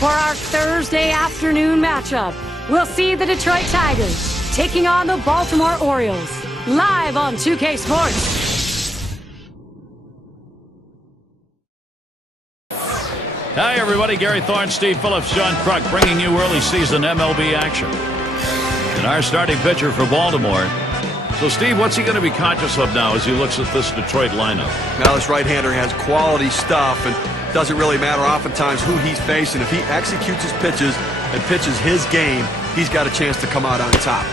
For our Thursday afternoon matchup, we'll see the Detroit Tigers taking on the Baltimore Orioles, live on 2K Sports. Hi, everybody. Gary Thorne, Steve Phillips, John Kruk bringing you early season MLB action. And our starting pitcher for Baltimore. So, Steve, what's he going to be conscious of now as he looks at this Detroit lineup? Now, this right-hander has quality stuff, and doesn't really matter oftentimes who he's facing. If he executes his pitches and pitches his game, he's got a chance to come out on top.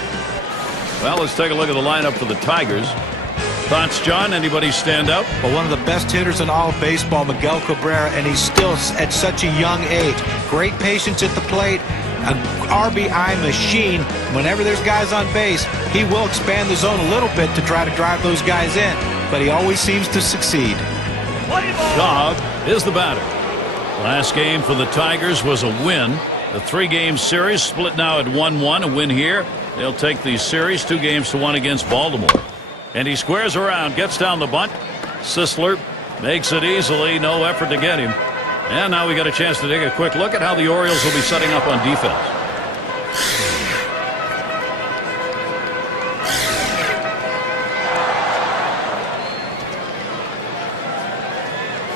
Well, let's take a look at the lineup for the Tigers. Thoughts, John? Anybody stand out? Well, one of the best hitters in all of baseball, Miguel Cabrera, and he's still at such a young age. Great patience at the plate, an RBI machine. Whenever there's guys on base, he will expand the zone a little bit to try to drive those guys in, but he always seems to succeed. Dog is the batter. Last game for the Tigers was a win. The 3-game series split now at 1-1. A win here. They'll take the series 2-1 against Baltimore. And he squares around, gets down the bunt. Sisler makes it easily, no effort to get him. And now we got a chance to take a quick look at how the Orioles will be setting up on defense.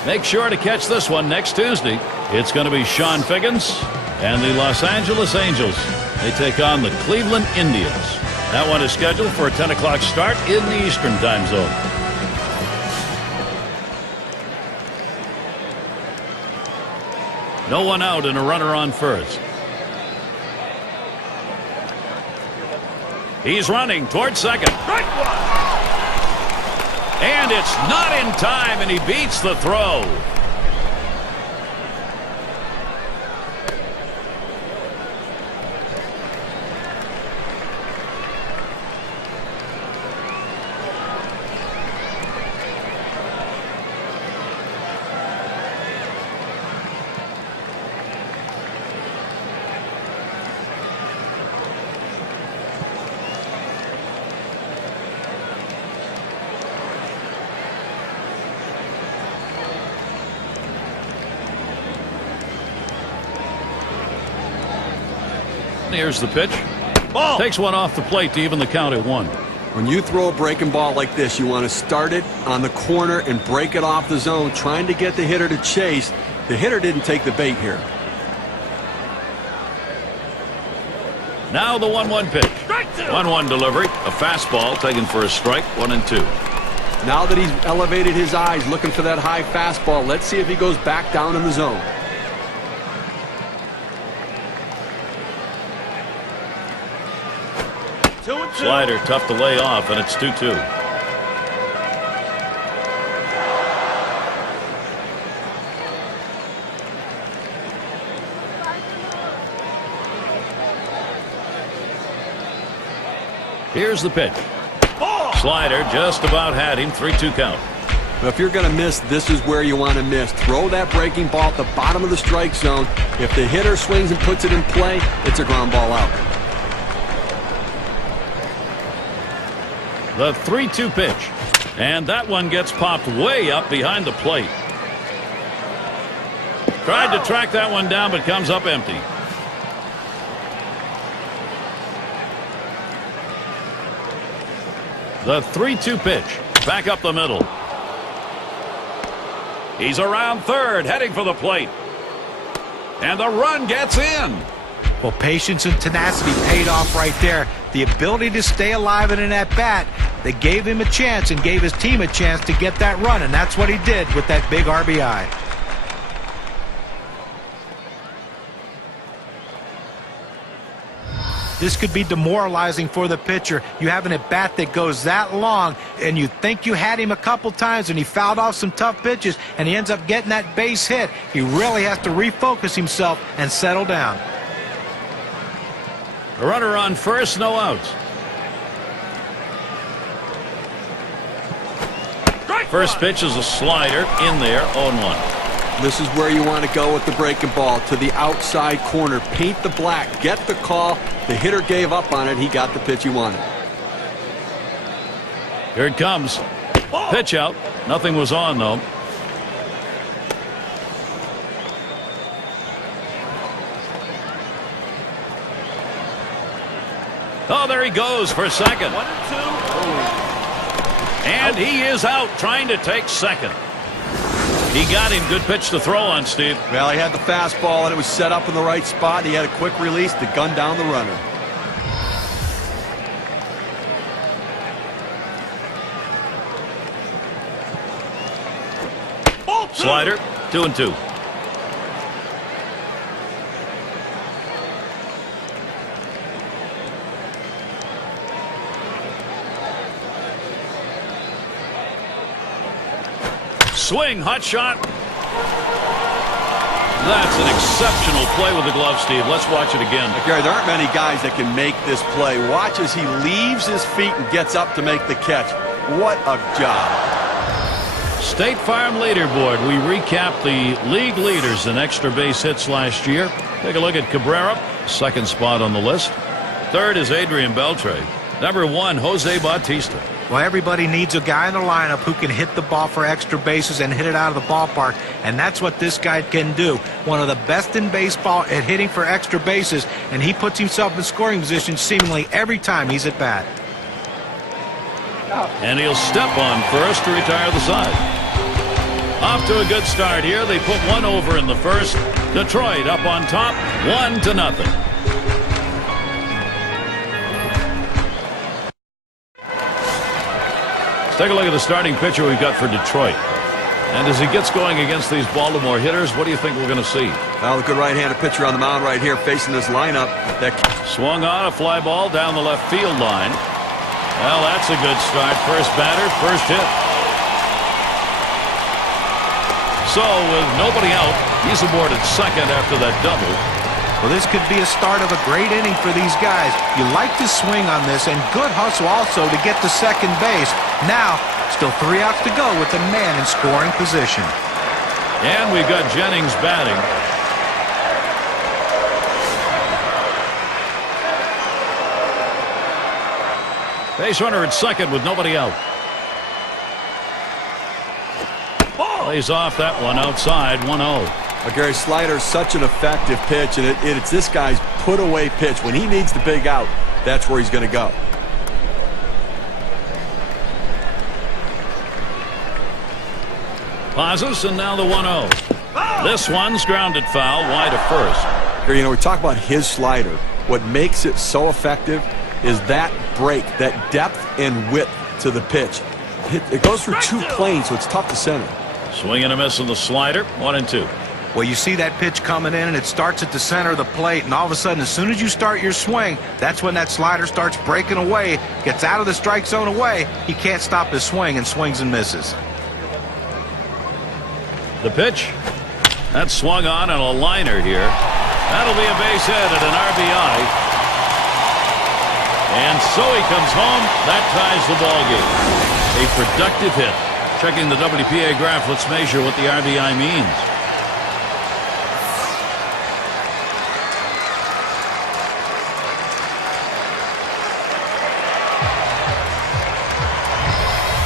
Make sure to catch this one next Tuesday. It's going to be Sean Figgins and the Los Angeles Angels. They take on the Cleveland Indians. That one is scheduled for a 10 o'clock start in the Eastern time zone. No one out and a runner on first. He's running towards second. And it's not in time, and he beats the throw. Here's the pitch. Ball. Takes one off the plate to even the count at 1. When you throw a breaking ball like this, you want to start it on the corner and break it off the zone, trying to get the hitter to chase. The hitter didn't take the bait here. Now the 1-1 pitch. 1-1 delivery. A fastball taken for a strike. 1-2. Now that he's elevated his eyes, looking for that high fastball, let's see if he goes back down in the zone. Slider tough to lay off, and it's 2-2. Here's the pitch. Slider just about had him. 3-2 count. But if you're going to miss, this is where you want to miss. Throw that breaking ball at the bottom of the strike zone. If the hitter swings and puts it in play, it's a ground ball out. The 3-2 pitch. And that one gets popped way up behind the plate. Tried to track that one down, but comes up empty. The 3-2 pitch. Back up the middle. He's around third, heading for the plate. And the run gets in. Well, patience and tenacity paid off right there. The ability to stay alive in an at-bat that gave him a chance and gave his team a chance to get that run, and that's what he did with that big RBI. This could be demoralizing for the pitcher. You have an at-bat that goes that long, and you think you had him a couple times, and he fouled off some tough pitches, and he ends up getting that base hit. He really has to refocus himself and settle down. A runner on first, no outs. First pitch is a slider in there, 0-1. This is where you want to go with the breaking ball, to the outside corner. Paint the black, get the call. The hitter gave up on it. He got the pitch he wanted. Here it comes. Pitch out. Nothing was on, though. Oh, there he goes for second. 1 and 2. And he is out trying to take second. He got him. Good pitch to throw on, Steve. Well, he had the fastball, and it was set up in the right spot. He had a quick release to gun down the runner. Slider, 2-2. Swing, hot shot. That's an exceptional play with the glove, Steve. Let's watch it again. Gary, there aren't many guys that can make this play. Watch as he leaves his feet and gets up to make the catch. What a job. State Farm leaderboard. We recap the league leaders in extra base hits last year. Take a look at Cabrera, second spot on the list. Third is Adrian Beltre. Number 1, Jose Bautista. Well, everybody needs a guy in the lineup who can hit the ball for extra bases and hit it out of the ballpark, and that's what this guy can do. One of the best in baseball at hitting for extra bases, and he puts himself in scoring position seemingly every time he's at bat. And he'll step on first to retire the side. Off to a good start here. They put one over in the first. Detroit up on top, 1-0. Take a look at the starting pitcher we've got for Detroit. And as he gets going against these Baltimore hitters, what do you think we're going to see? Well, a good right-handed pitcher on the mound right here facing this lineup. That swung on a fly ball down the left field line. Well, that's a good start. First batter, first hit. So with nobody out, he's aboard at second after that double. Well, this could be a start of a great inning for these guys. You like to swing on this, and good hustle also to get to second base. Now, still 3 outs to go with the man in scoring position. And we've got Jennings batting. Base runner at second with nobody out. Plays off that one outside, 1-0. Gary, slider's such an effective pitch, and it's this guy's put-away pitch. When he needs the big out, that's where he's going to go. Pauses, and now the 1-0. This one's grounded foul, wide of first. Gary, you know, we talk about his slider. What makes it so effective is that break, that depth and width to the pitch. It goes through 2 planes, so it's tough to center. Swing and a miss on the slider, 1-2. Well, you see that pitch coming in, and it starts at the center of the plate, and all of a sudden, as soon as you start your swing, that's when that slider starts breaking away, gets out of the strike zone away. He can't stop his swing and swings and misses. The pitch. That's swung on a liner here. That'll be a base hit and an RBI. And so he comes home. That ties the ball game. A productive hit. Checking the WPA graph, let's measure what the RBI means.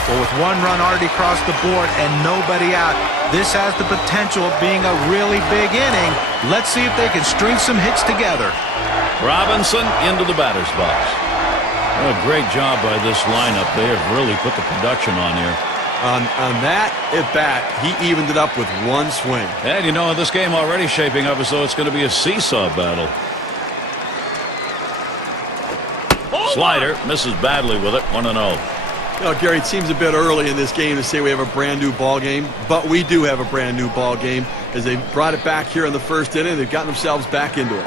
Well, with 1 run already across the board and nobody out, this has the potential of being a really big inning. Let's see if they can string some hits together. Robinson into the batter's box. What a great job by this lineup. They have really put the production on here. On that at-bat, he evened it up with 1 swing. And you know, this game already shaping up as though it's going to be a seesaw battle. Slider misses badly with it, 1-0. You know, Gary, it seems a bit early in this game to say we have a brand new ball game, but we do have a brand new ball game as they brought it back here in the first inning. They've gotten themselves back into it.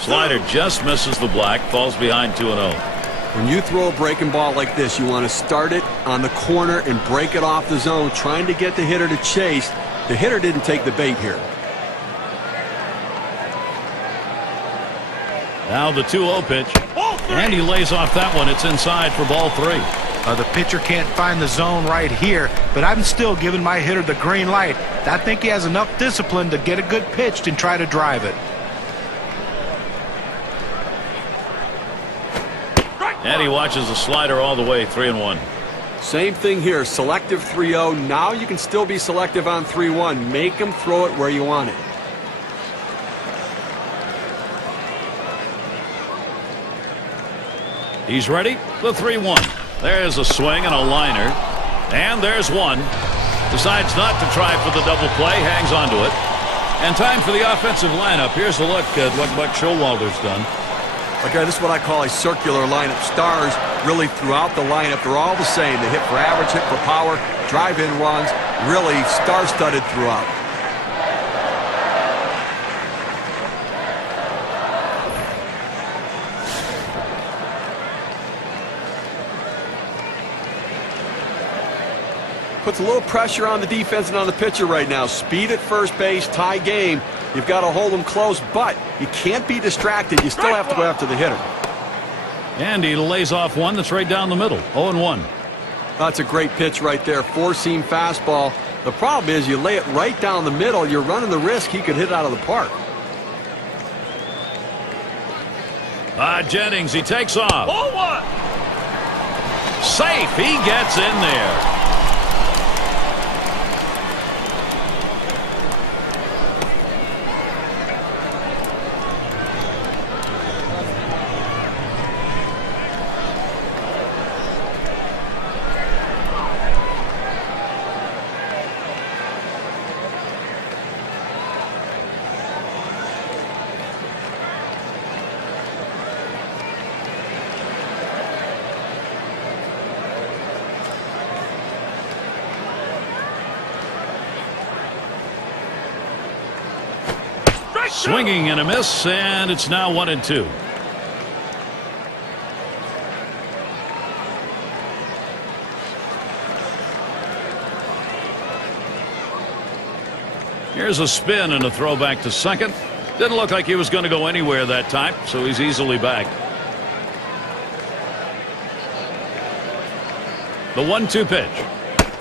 Slider just misses the black, falls behind 2-0. When you throw a breaking ball like this, you want to start it on the corner and break it off the zone, trying to get the hitter to chase. The hitter didn't take the bait here. Now the 2-0 pitch. And he lays off that one. It's inside for ball 3. The pitcher can't find the zone right here, but I'm still giving my hitter the green light. I think he has enough discipline to get a good pitch and try to drive it. And he watches the slider all the way, 3-1. Same thing here, selective 3-0. Now you can still be selective on 3-1. Make him throw it where you want it. He's ready. The 3-1. There's a swing and a liner. And there's one. Decides not to try for the double play. Hangs on to it. And time for the offensive lineup. Here's a look at what Buck Showalter's done. Okay, this is what I call a circular lineup. Stars really throughout the lineup. They're all the same. They hit for average, hit for power, drive-in runs. Really star-studded throughout. Puts a little pressure on the defense and on the pitcher right now. Speed at first base, tie game. You've got to hold them close, but you can't be distracted. You still have to go after the hitter. And he lays off one that's right down the middle. 0-1. That's a great pitch right there. Four-seam fastball. The problem is you lay it right down the middle. You're running the risk he could hit it out of the park. Jennings, he takes off. 0-1. Safe. He gets in there. Swinging and a miss, and it's now 1-2. Here's a spin and a throw back to second. Didn't look like he was going to go anywhere that time, so he's easily back. The 1-2 pitch.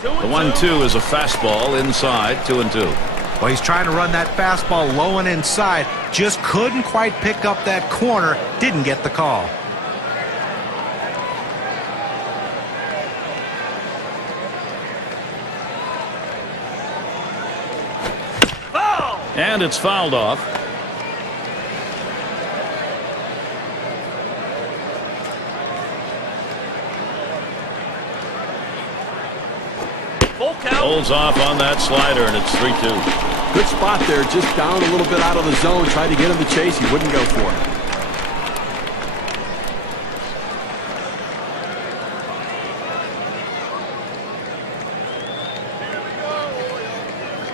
The 1-2 is a fastball inside. 2-2. Well, he's trying to run that fastball low and inside. Just couldn't quite pick up that corner. Didn't get the call. And it's fouled off. Holds off on that slider, and it's 3-2. Good spot there, just down a little bit out of the zone. Tried to get him to chase. He wouldn't go for it.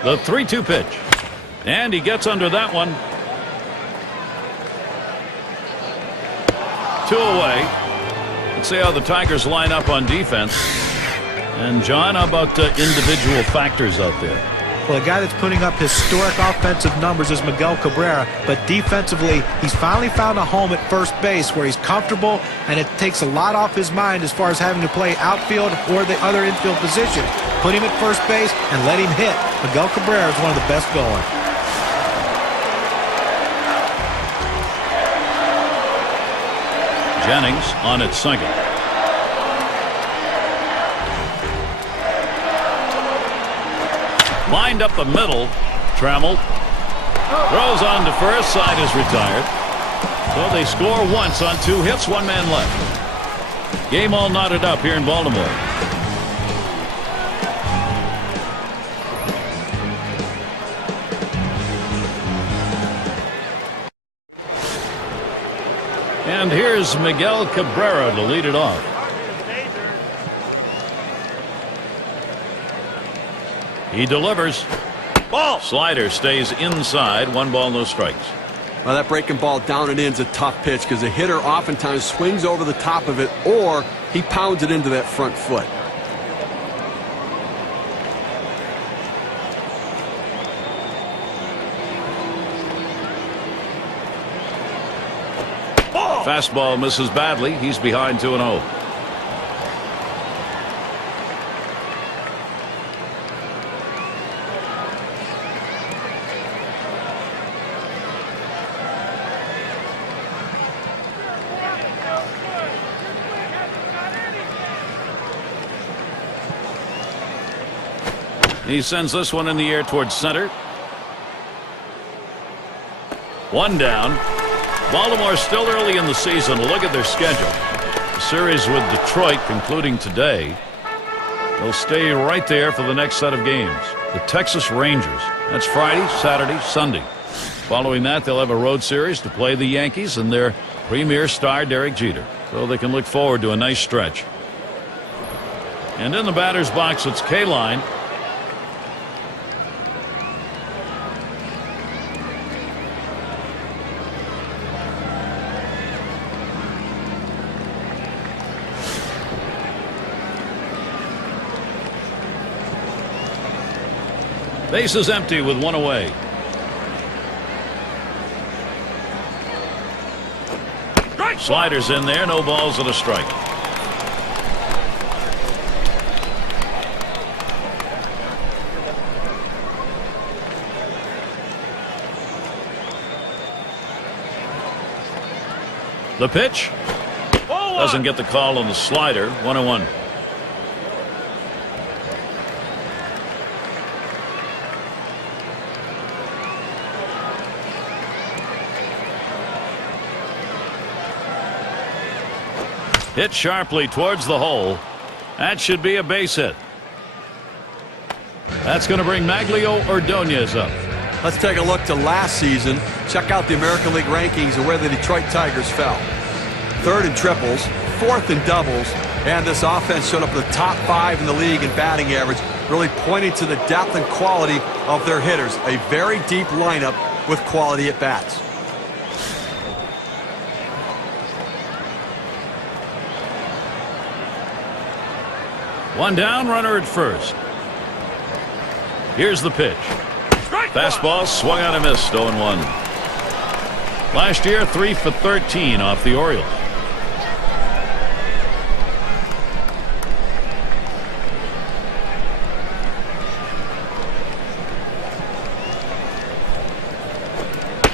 The 3-2 pitch. And he gets under that one. 2 away. Let's see how the Tigers line up on defense. And John, how about individual factors out there? Well, a guy that's putting up historic offensive numbers is Miguel Cabrera, but defensively, he's finally found a home at first base where he's comfortable, and it takes a lot off his mind as far as having to play outfield or the other infield position. Put him at first base and let him hit. Miguel Cabrera is one of the best going. Jennings on at second. Lined up the middle. Trammell throws on to first. Side is retired. So they score once on 2 hits. 1 man left. Game all knotted up here in Baltimore. And here's Miguel Cabrera to lead it off. He delivers. Ball. Slider stays inside. 1 ball, no strikes. Well, that breaking ball down and in is a tough pitch because the hitter oftentimes swings over the top of it or he pounds it into that front foot. Fastball misses badly. He's behind 2-0. He sends this one in the air towards center. 1 down. Baltimore still early in the season. Look at their schedule. Series with Detroit concluding today. They'll stay right there for the next set of games. The Texas Rangers. That's Friday, Saturday, Sunday. Following that, they'll have a road series to play the Yankees and their premier star, Derek Jeter. So they can look forward to a nice stretch. And in the batter's box, it's K-Line. Base is empty with one away. Sliders in there, no balls and a strike. The pitch doesn't get the call on the slider. 1-1. Hit sharply towards the hole. That should be a base hit. That's going to bring Maglio Ordonez up. Let's take a look to last season. Check out the American League rankings and where the Detroit Tigers fell. 3rd in triples, 4th in doubles, and this offense showed up in the top 5 in the league in batting average, really pointing to the depth and quality of their hitters. A very deep lineup with quality at bats. One down, runner at first. Here's the pitch. Fastball swung on and missed. 0-1. Last year, 3 for 13 off the Orioles.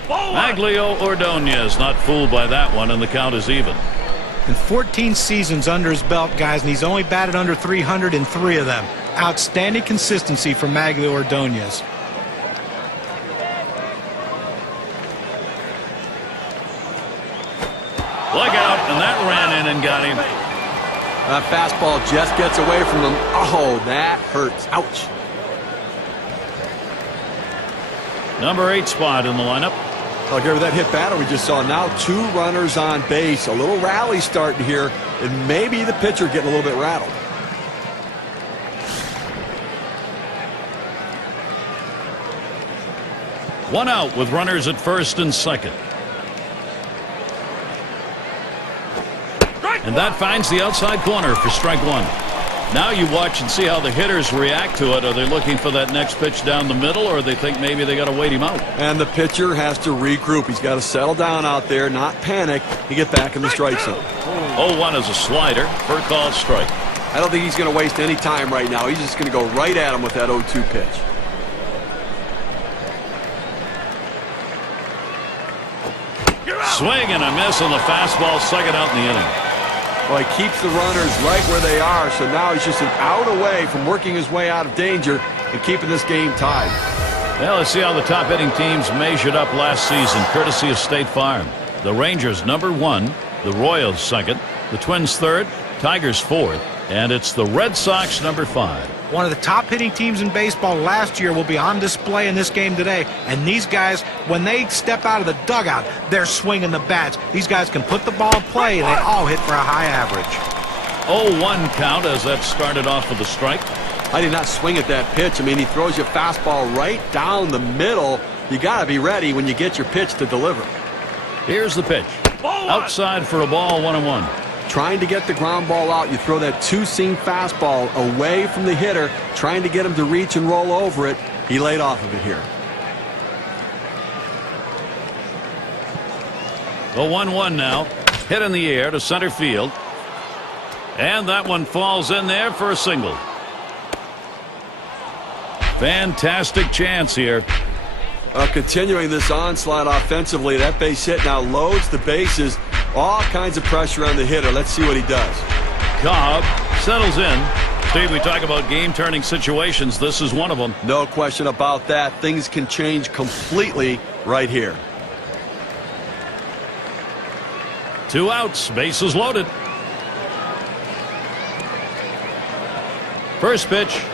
Maglio Ordonez not fooled by that one, and the count is even. And 14 seasons under his belt, guys, and he's only batted under 300 in 3 of them. Outstanding consistency from Maglio Ordonez. Look out, and that ran in and got him. That fastball just gets away from him. Oh, that hurts. Ouch. Number 8 spot in the lineup. I'll give her that hit batter we just saw. Now 2 runners on base. A little rally starting here, and maybe the pitcher getting a little bit rattled. One out with runners at first and second. And that finds the outside corner for strike 1. Now you watch and see how the hitters react to it. Are they looking for that next pitch down the middle, or they think maybe they got to wait him out? And the pitcher has to regroup. He's got to settle down out there, not panic, and get back in the strike zone. 0-1 is a slider for a called strike. I don't think he's going to waste any time right now. He's just going to go right at him with that 0-2 pitch. Swing and a miss on the fastball, second out in the inning. Well, he keeps the runners right where they are, so now he's just an out away from working his way out of danger and keeping this game tied. Well, let's see how the top hitting teams measured up last season, courtesy of State Farm. The Rangers number 1, the Royals 2nd, the Twins 3rd, Tigers 4th, and it's the Red Sox number 5. One of the top hitting teams in baseball last year will be on display in this game today. And these guys, when they step out of the dugout, they're swinging the bats. These guys can put the ball in play, and they all hit for a high average. 0-1 count as that started off with a strike. I did not swing at that pitch. I mean, he throws your fastball right down the middle. You got to be ready when you get your pitch to deliver. Here's the pitch. Outside for a ball, 1-1. Trying to get the ground ball out, you throw that 2-seam fastball away from the hitter, trying to get him to reach and roll over it. He laid off of it here. The 1-1 now. Hit in the air to center field. And that one falls in there for a single. Fantastic chance here. Continuing this onslaught offensively, that base hit now loads the bases. All kinds of pressure on the hitter. Let's see what he does. Cobb settles in. Steve, we talk about game-turning situations. This is one of them. No question about that. Things can change completely right here. 2 outs. Bases loaded. First pitch.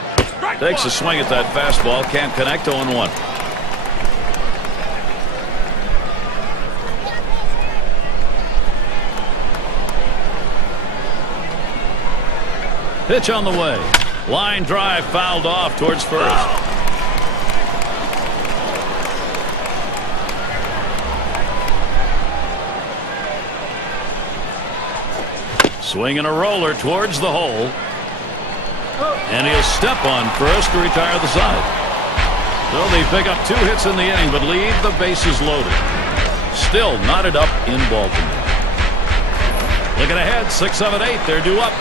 Takes a swing at that fastball. Can't connect. 0-1. Pitch on the way. Line drive fouled off towards first. Swinging a roller towards the hole. And he'll step on first to retire the side. So they pick up 2 hits in the inning but leave the bases loaded. Still knotted up in Baltimore. Looking ahead, 6, 7, 8. They're due up.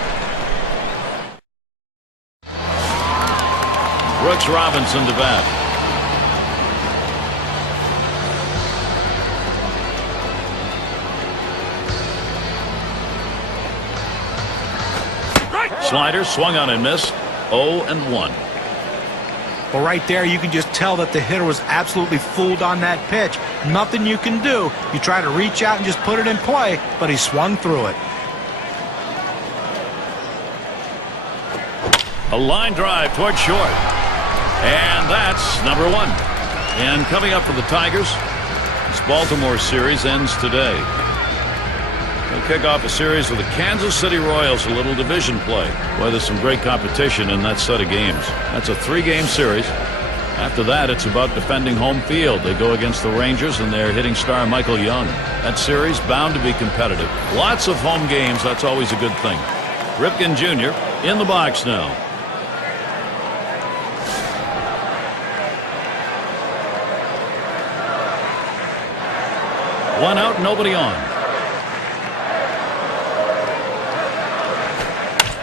Brooks Robinson to bat. Slider swung on and missed. 0-1. Well, right there you can just tell that the hitter was absolutely fooled on that pitch. Nothing you can do. You try to reach out and just put it in play, but he swung through it. A line drive toward short. And that's number 1. And coming up for the Tigers, this Baltimore series ends today. They'll kick off a series with the Kansas City Royals, a little division play. Boy, there's some great competition in that set of games. That's a 3-game series. After that, it's about defending home field. They go against the Rangers and their hitting star Michael Young. That series bound to be competitive. Lots of home games. That's always a good thing. Ripken Jr. in the box now. One out, nobody on.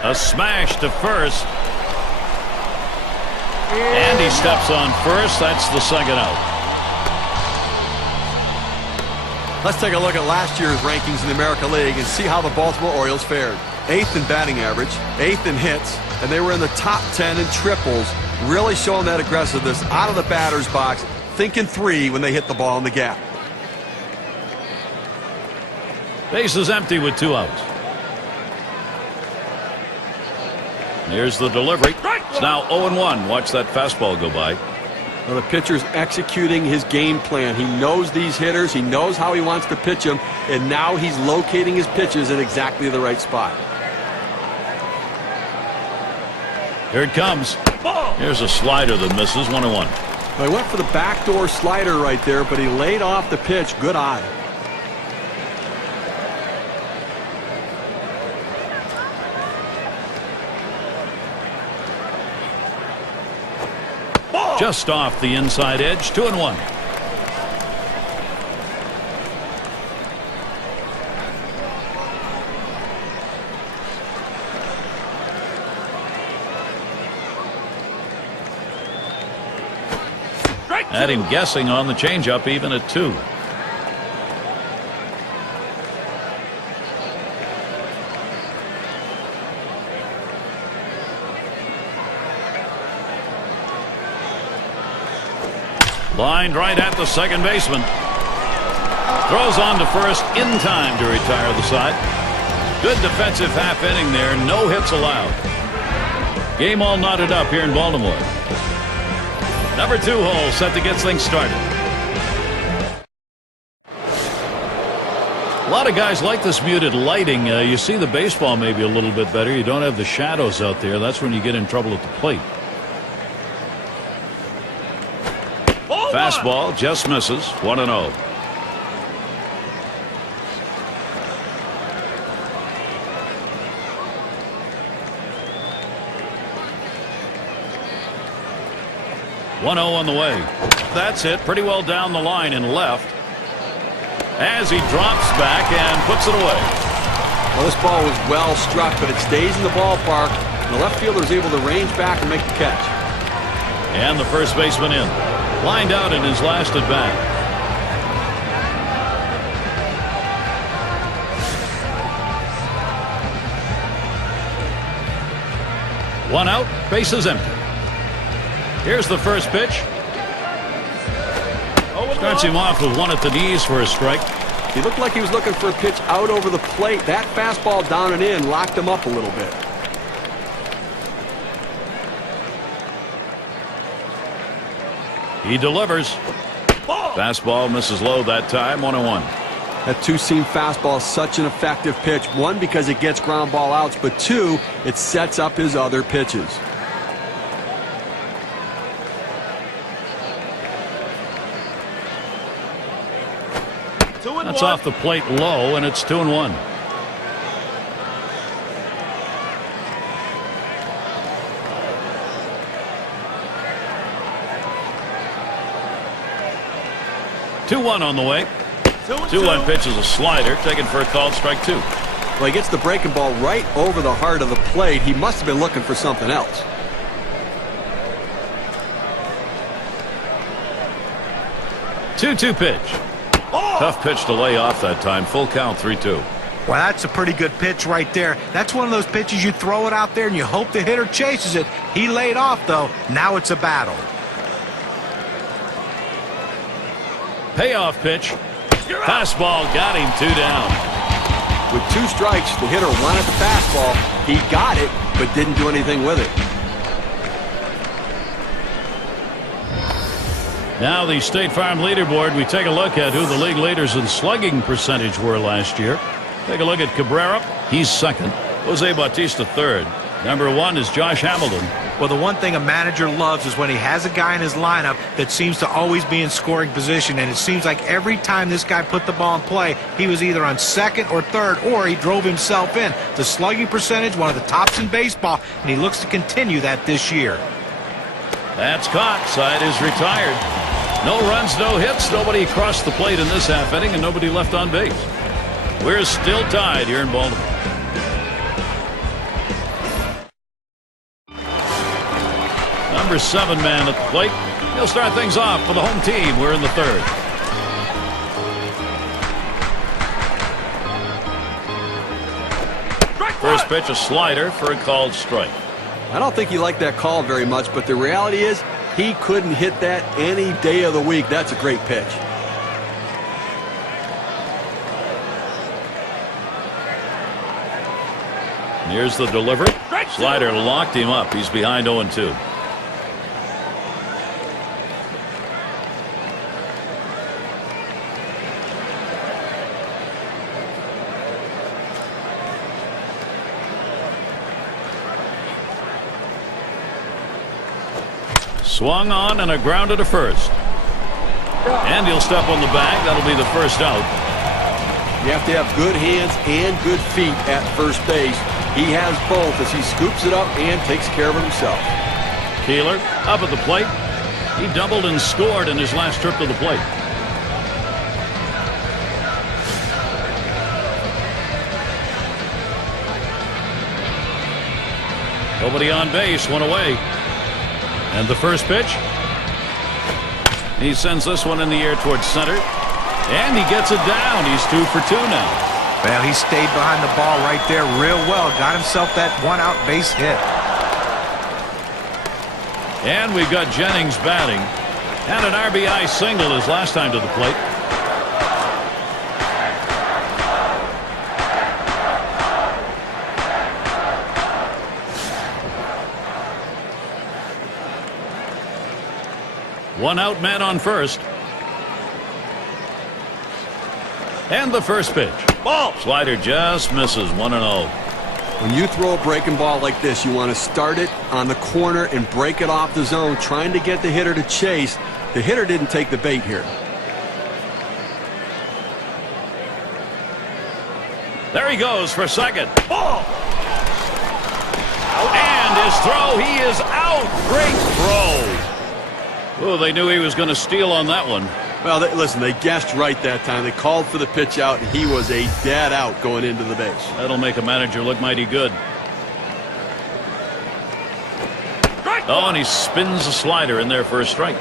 A smash to first. And he steps on first. That's the second out. Let's take a look at last year's rankings in the American League and see how the Baltimore Orioles fared. 8th in batting average, 8th in hits, and they were in the top 10 in triples, really showing that aggressiveness out of the batter's box, thinking 3 when they hit the ball in the gap. Base is empty with 2 outs. Here's the delivery. It's now 0-1. Watch that fastball go by. Well, the pitcher's executing his game plan. He knows these hitters. He knows how he wants to pitch them. And now he's locating his pitches in exactly the right spot. Here it comes. Here's a slider that misses. 1-1. Well, he went for the backdoor slider right there, but he laid off the pitch. Good eye. Just off the inside edge. 2-1. Had him guessing on the changeup, even at 2. Lined right at the second baseman. Throws on to first in time to retire the side. Good defensive half inning there. No hits allowed. Game all knotted up here in Baltimore. Number 2 hole set to get things started. A lot of guys like this muted lighting. You see the baseball maybe a little bit better. You don't have the shadows out there. That's when you get in trouble at the plate. Fastball just misses. 1-0. On the way. That's it. Pretty well down the line and left. As he drops back and puts it away. Well, this ball was well struck, but it stays in the ballpark. The left fielder is able to range back and make the catch. And the first baseman in. Lined out in his last at bat. One out, bases empty. Here's the first pitch. Starts him off with one at the knees for a strike. He looked like he was looking for a pitch out over the plate. That fastball down and in locked him up a little bit. He delivers. Fastball misses low that time. 1-1. That two-seam fastball is such an effective pitch. One, because it gets ground ball outs, but two, it sets up his other pitches. That's off the plate low, and it's 2-1. On the way. 2-1 pitch is a slider, taken for a called strike 2. Well, he gets the breaking ball right over the heart of the plate. He must have been looking for something else. Two pitch. Tough pitch to lay off that time. Full count, 3-2. Well, that's a pretty good pitch right there. That's one of those pitches you throw it out there and you hope the hitter chases it. He laid off, though. Now it's a battle. Payoff pitch. Fastball got him. 2 down. With 2 strikes, the hitter wanted the fastball. He got it, but didn't do anything with it. Now the State Farm leaderboard. We take a look at who the league leaders in slugging percentage were last year. Take a look at Cabrera. He's second. Jose Bautista third. Number 1 is Josh Hamilton. Well, the one thing a manager loves is when he has a guy in his lineup that seems to always be in scoring position, and it seems like every time this guy put the ball in play, he was either on second or third, or he drove himself in. The slugging percentage, one of the tops in baseball, and he looks to continue that this year. That's caught. Side is retired. No runs, no hits. Nobody crossed the plate in this half inning, and nobody left on base. We're still tied here in Baltimore. Number 7 man at the plate. He'll start things off for the home team. We're in the 3rd. First pitch, a slider for a called strike. I don't think he liked that call very much, but the reality is he couldn't hit that any day of the week. That's a great pitch. Here's the delivery. Slider locked him up. He's behind 0-2. Swung on and a grounder to first. And he'll step on the bag. That'll be the first out. You have to have good hands and good feet at first base. He has both as he scoops it up and takes care of it himself. Keeler up at the plate. He doubled and scored in his last trip to the plate. Nobody on base, one away. And the first pitch. He sends this one in the air towards center. And he gets it down. He's 2 for 2 now. Well, he stayed behind the ball right there real well. Got himself that 1-out base hit. And we've got Jennings batting. And an RBI single his last time to the plate. One out man on first. And the first pitch. Ball. Slider just misses. 1-0. When you throw a breaking ball like this, you want to start it on the corner and break it off the zone, trying to get the hitter to chase. The hitter didn't take the bait here. There he goes for second. Ball. And his throw. He is out. Great throw. Oh, they knew he was going to steal on that one. Well, listen, they guessed right that time. They called for the pitch out, and he was a dead out going into the base. That'll make a manager look mighty good. Oh, and he spins a slider in there for a strike.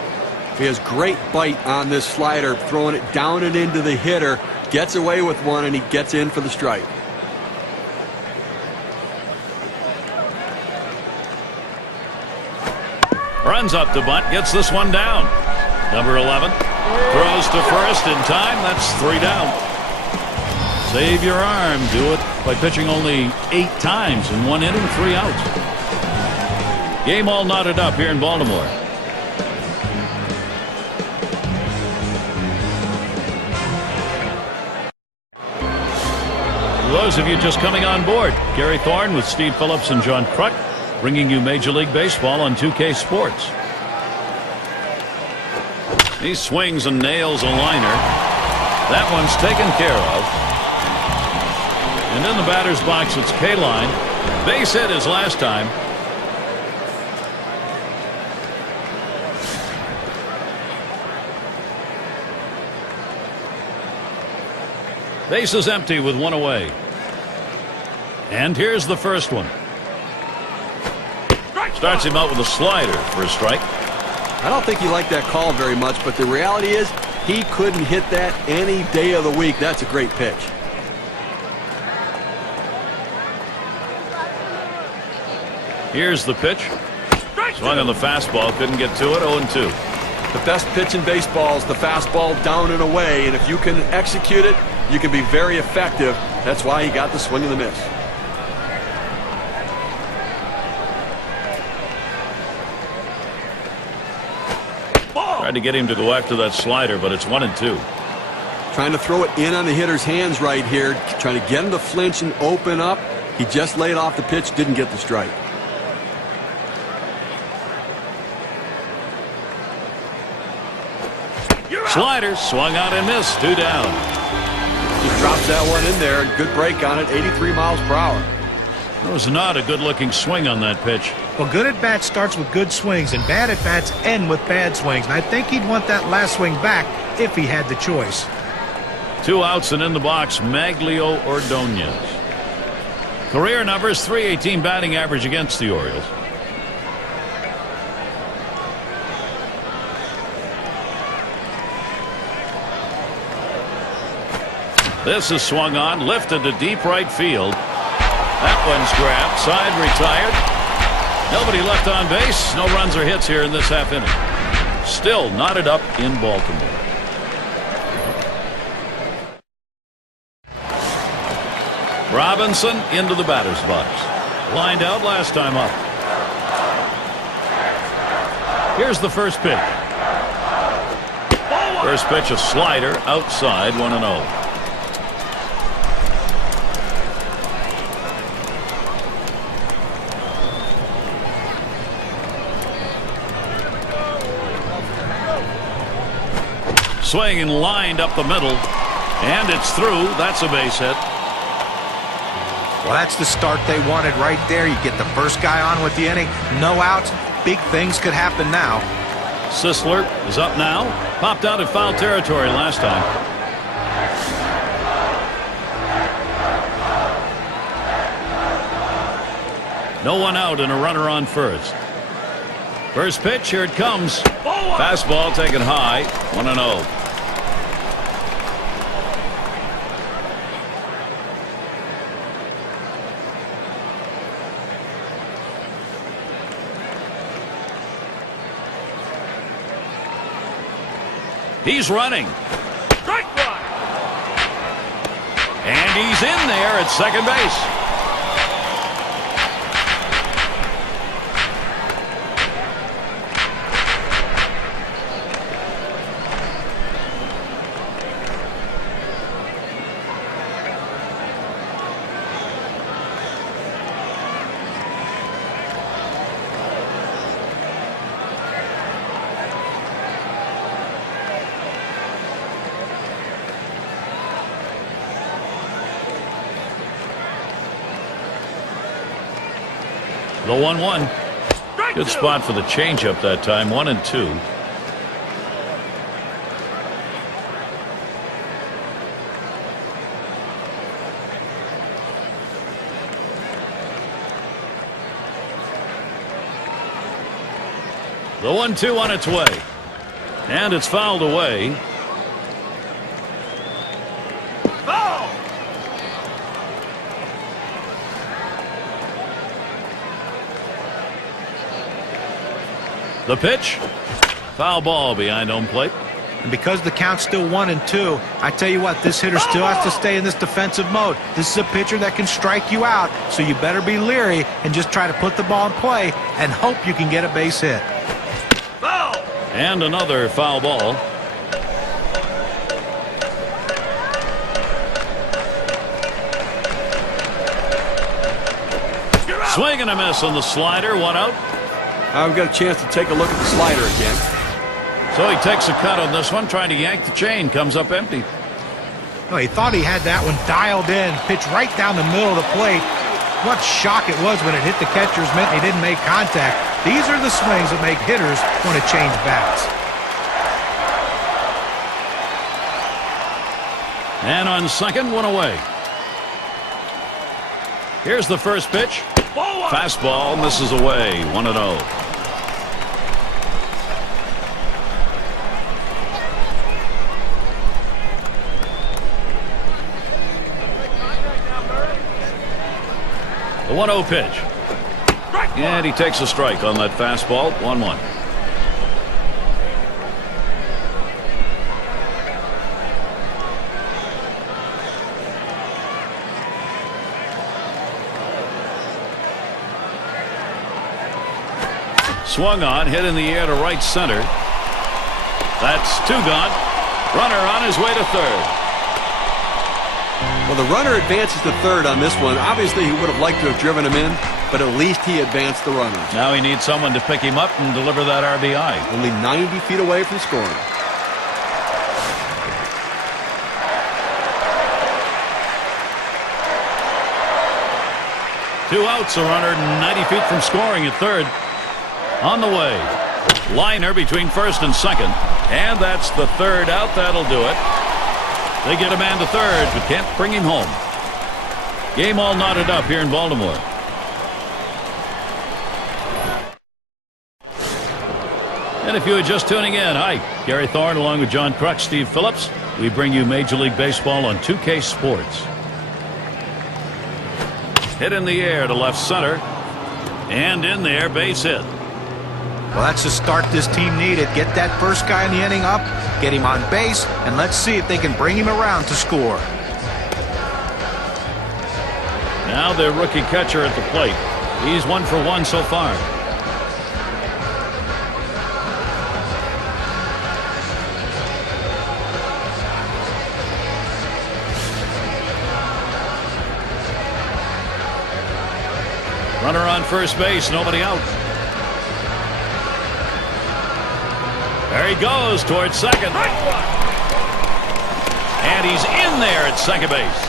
He has great bite on this slider, throwing it down and into the hitter. Gets away with one, and he gets in for the strike. Runs up to bunt, gets this one down. Number 11 throws to first in time. That's 3 down. Save your arm. Do it by pitching only 8 times in 1 inning, 3 outs. Game all knotted up here in Baltimore. those of you just coming on board, Gary Thorne with Steve Phillips and John Kruk, bringing you Major League Baseball on 2K Sports. He swings and nails a liner. That one's taken care of. And in the batter's box, it's K-line. Base hit his last time. Base is empty with one away. And here's the first one. Starts him out with a slider for a strike. I don't think he liked that call very much, but the reality is he couldn't hit that any day of the week. That's a great pitch. Here's the pitch. Swung on the fastball, couldn't get to it. 0-2. The best pitch in baseball is the fastball down and away, and if you can execute it, you can be very effective. That's why he got the swing and the miss. Tried to get him to go after that slider, but it's 1-2. Trying to throw it in on the hitter's hands right here, trying to get him to flinch and open up. He just laid off the pitch, didn't get the strike. Slider swung out and missed. 2 down. Just drops that one in there. Good break on it. 83 miles per hour. That was not a good-looking swing on that pitch. Well, good at-bat starts with good swings, and bad at-bats end with bad swings. And I think he'd want that last swing back if he had the choice. 2 outs and in the box, Maglio Ordonez. Career numbers, .318 batting average against the Orioles. This is swung on, lifted to deep right field. That one's grabbed, side retired. Nobody left on base. No runs or hits here in this half inning. Still knotted up in Baltimore. Robinson into the batter's box. Lined out last time up. Here's the first pitch. First pitch, a slider outside, 1-0. Swing and lined up the middle, and it's through. That's a base hit. Well, that's the start they wanted right there. You get the first guy on with the inning, no outs. Big things could happen now. Sisler is up now. Popped out of foul territory last time. No one out and a runner on first. First pitch, here it comes. Fastball taken high, 1-0. He's running. And he's in there at second base. The 1-1. Good spot for the changeup that time. 1-2. The 1-2 on its way. And it's fouled away. The pitch. Foul ball behind home plate. And because the count's still 1-2, I tell you what, this hitter still has to stay in this defensive mode. This is a pitcher that can strike you out, so you better be leery and just try to put the ball in play and hope you can get a base hit. Foul! And another foul ball. Swing and a miss on the slider. 1 out. I've got a chance to take a look at the slider again. So he takes a cut on this one, trying to yank the chain. Comes up empty. Well, he thought he had that one dialed in, pitched right down the middle of the plate. What shock it was when it hit the catcher's mitt and he didn't make contact. These are the swings that make hitters want to change bats. And on second, 1 away. Here's the first pitch. Fastball misses away. 1-0. The 1-0 pitch. And he takes a strike on that fastball. 1-1. Swung on, hit in the air to right center. That's 2 gone. Runner on his way to third. Well, the runner advances to third on this one. Obviously, he would have liked to have driven him in, but at least he advanced the runner. Now he needs someone to pick him up and deliver that RBI. Only 90 feet away from scoring. Two outs, a runner 90 feet from scoring at third. On the way. Liner between first and second. And that's the third out. That'll do it. They get a man to third, but can't bring him home. Game all knotted up here in Baltimore. And if you are just tuning in, hi, Gary Thorne along with John Kruk, Steve Phillips. We bring you Major League Baseball on 2K Sports. Hit in the air to left center. And in there, base hit. Well, that's the start this team needed. Get that first guy in the inning up, get him on base, and let's see if they can bring him around to score. Now their rookie catcher at the plate. He's 1 for 1 so far. Runner on first base, nobody out. There he goes towards second. And he's in there at second base.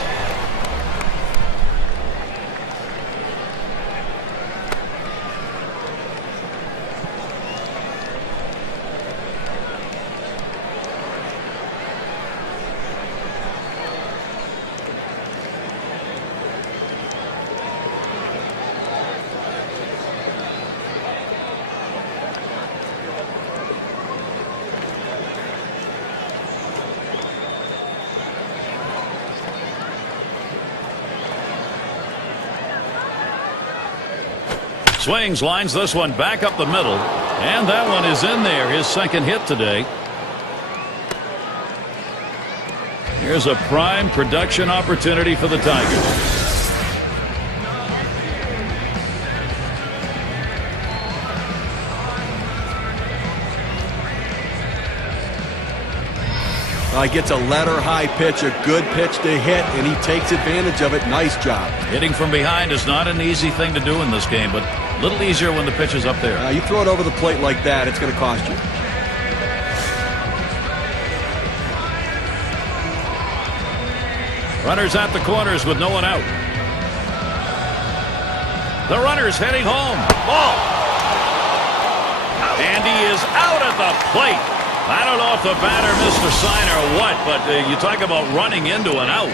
Swings, lines this one back up the middle, and that one is in there, his second hit today. Here's a prime production opportunity for the Tigers. He gets a letter high pitch, a good pitch to hit, and he takes advantage of it. Nice job. Hitting from behind is not an easy thing to do in this game, but a little easier when the pitch is up there. You throw it over the plate like that, it's going to cost you. Runners at the corners with no one out. The runner's heading home. Ball. And he is out at the plate. I don't know if the batter missed a sign or what, but you talk about running into an out.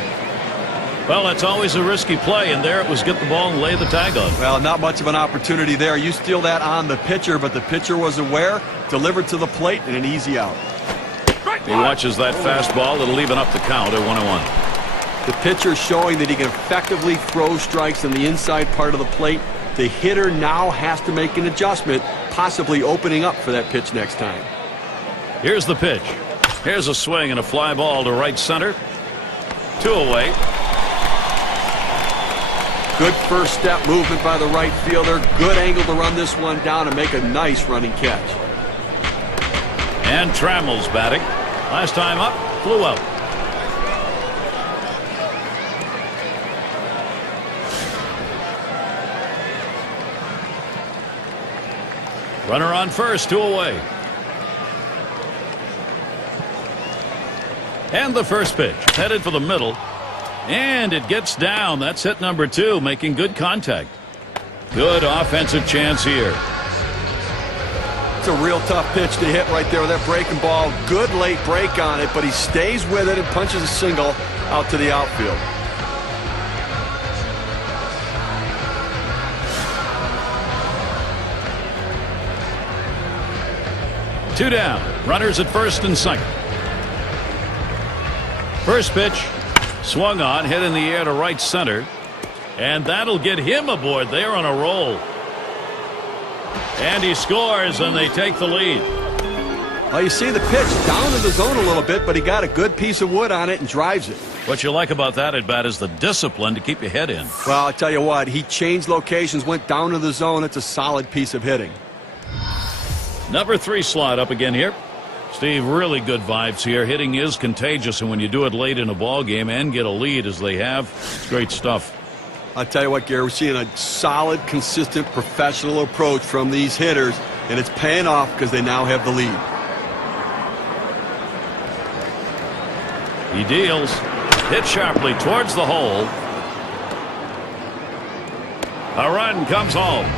Well, that's always a risky play, and there it was get the ball and lay the tag on. Well, not much of an opportunity there. You steal that on the pitcher, but the pitcher was aware, delivered to the plate, and an easy out. He watches that fastball. It'll even up the count at 1-1. The pitcher showing that he can effectively throw strikes in the inside part of the plate. The hitter now has to make an adjustment, possibly opening up for that pitch next time. Here's the pitch. Here's a swing and a fly ball to right center. 2 away. Good first step movement by the right fielder. Good angle to run this one down and make a nice running catch. And Trammell's batting. Last time up, flew out. Runner on first, 2 away. And the first pitch headed for the middle. And it gets down. That's hit number 2, making good contact. Good offensive chance here. It's a real tough pitch to hit right there with that breaking ball. Good late break on it, but he stays with it and punches a single out to the outfield. Two down. Runners at first and second. First pitch swung on, hit in the air to right center. And that'll get him aboard there on a roll. And he scores, and they take the lead. Well, you see the pitch down in the zone a little bit, but he got a good piece of wood on it and drives it. What you like about that at bat is the discipline to keep your head in. Well, I tell you what, he changed locations, went down to the zone. It's a solid piece of hitting. Number 3 slot up again here. Steve, really good vibes here. Hitting is contagious, and when you do it late in a ball game and get a lead as they have, it's great stuff. I'll tell you what, Gary, we're seeing a solid, consistent, professional approach from these hitters, and it's paying off because they now have the lead. He deals. Hit sharply towards the hole. A run comes home.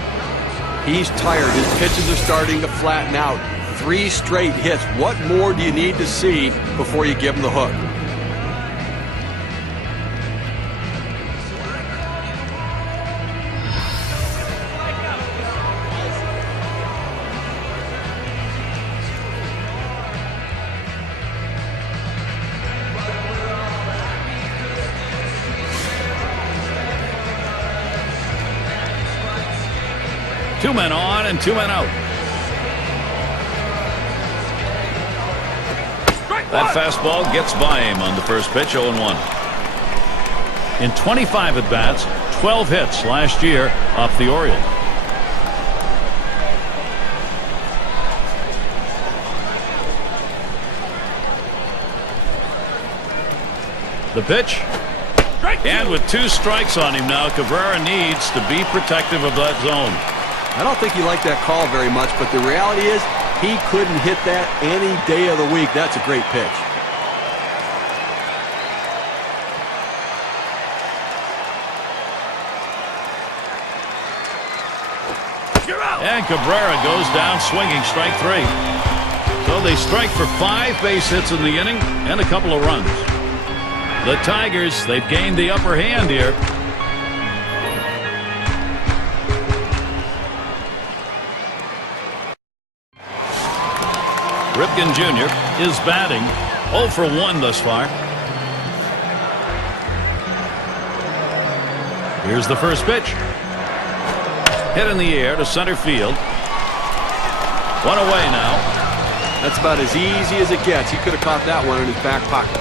He's tired. His pitches are starting to flatten out. 3 straight hits. What more do you need to see before you give him the hook? Two men on and 2 men out. That fastball gets by him on the first pitch, 0-1. In 25 at-bats, 12 hits last year off the Orioles. The pitch. And with 2 strikes on him now, Cabrera needs to be protective of that zone. I don't think he liked that call very much, but the reality is he couldn't hit that any day of the week. That's a great pitch. And Cabrera goes down swinging, strike 3. So they strike for 5 base hits in the inning and a couple of runs. The Tigers, they've gained the upper hand here. Ripken Jr. is batting 0 for 1 thus far. Here's the first pitch. Hit in the air to center field. 1 away now. That's about as easy as it gets. He could have caught that one in his back pocket.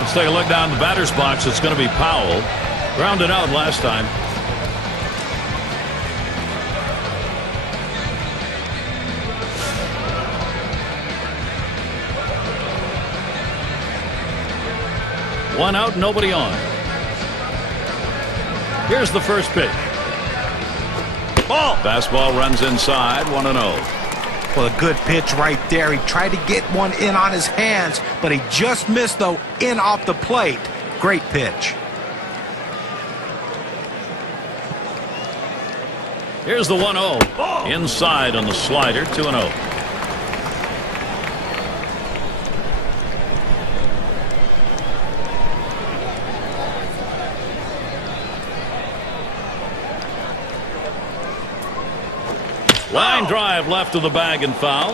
Let's take a look down the batter's box. It's going to be Powell. Grounded out last time. One out, nobody on. Here's the first pitch. Ball. Fastball runs inside, 1-0. Well, a good pitch right there. He tried to get one in on his hands, but he just missed, though, in off the plate. Great pitch. Here's the 1-0. Inside on the slider, 2-0. Line drive left of the bag and foul.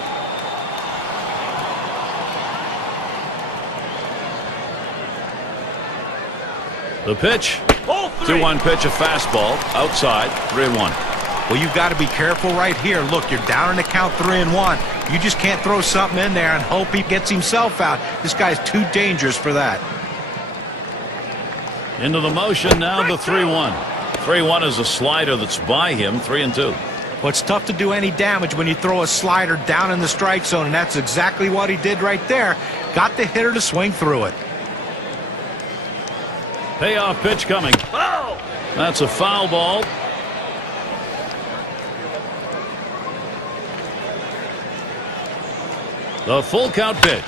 The pitch. 2-1 pitch, a fastball outside, 3-1. Well, you've got to be careful right here. Look, you're down in the count, 3-1. You just can't throw something in there and hope he gets himself out. This guy's too dangerous for that. Into the motion now, the 3-1. 3-1 is a slider that's by him, 3-2. Well, it's tough to do any damage when you throw a slider down in the strike zone, and that's exactly what he did right there. Got the hitter to swing through it. Payoff pitch coming. That's a foul ball. The full count pitch.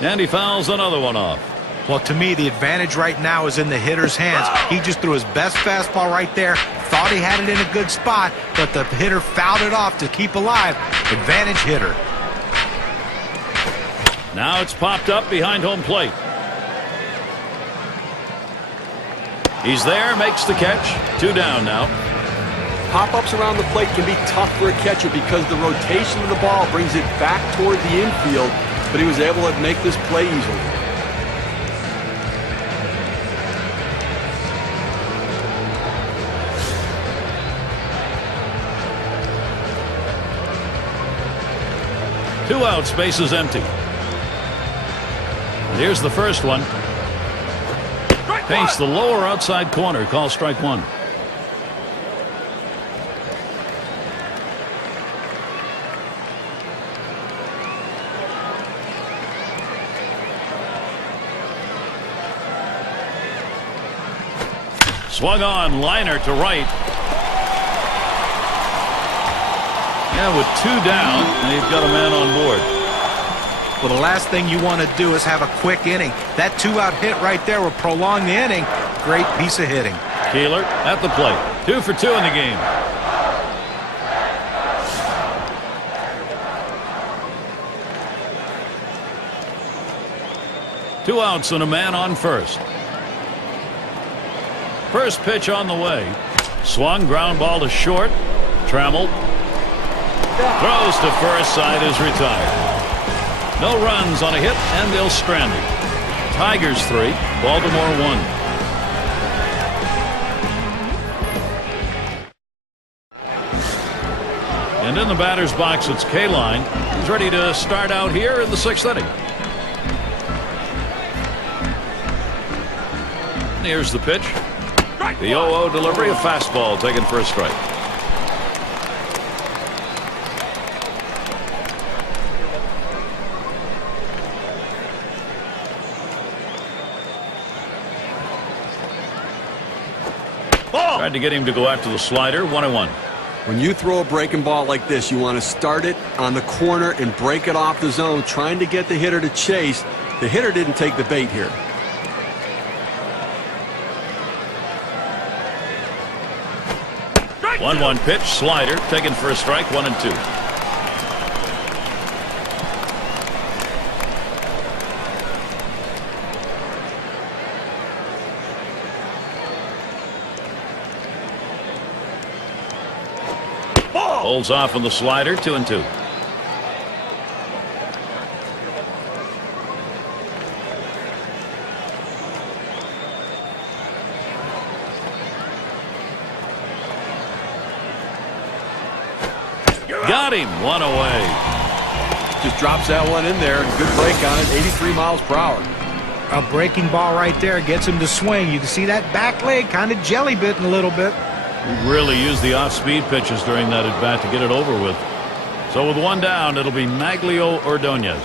And he fouls another one off. Well, to me, the advantage right now is in the hitter's hands. He just threw his best fastball right there. Thought he had it in a good spot, but the hitter fouled it off to keep alive. Advantage hitter. Now it's popped up behind home plate. He's there, makes the catch. 2 down now. Pop-ups around the plate can be tough for a catcher because the rotation of the ball brings it back toward the infield, but he was able to make this play easily. Two outs, bases empty. Here's the first one. Paints the lower outside corner. Call strike 1. Swung on, liner to right. And with 2 down, they've got a man on board. Well, the last thing you want to do is have a quick inning. That 2-out hit right there will prolong the inning. Great piece of hitting. Keeler at the plate. 2 for 2 in the game. Two outs and a man on first. First pitch on the way. Swung, ground ball to short. Trammelled. Throws to first, side is retired. No runs on a hit, and they'll strand him. Tigers 3, Baltimore 1. And in the batter's box, it's K-Line. He's ready to start out here in the 6th inning. And here's the pitch. The 0-0 delivery, a fastball taken for a strike. Tried to get him to go after the slider. 1-1. When you throw a breaking ball like this, you want to start it on the corner and break it off the zone, trying to get the hitter to chase. The hitter didn't take the bait here. Right. 1-1 pitch, slider, taken for a strike, 1-2. Holds off on the slider, 2-2. Got him, 1 away. Just drops that one in there. Good break on it, 83 miles per hour. A breaking ball right there gets him to swing. You can see that back leg kind of jelly bitten a little bit. He really used the off-speed pitches during that at-bat to get it over with. So with 1 down, it'll be Maglio Ordonez.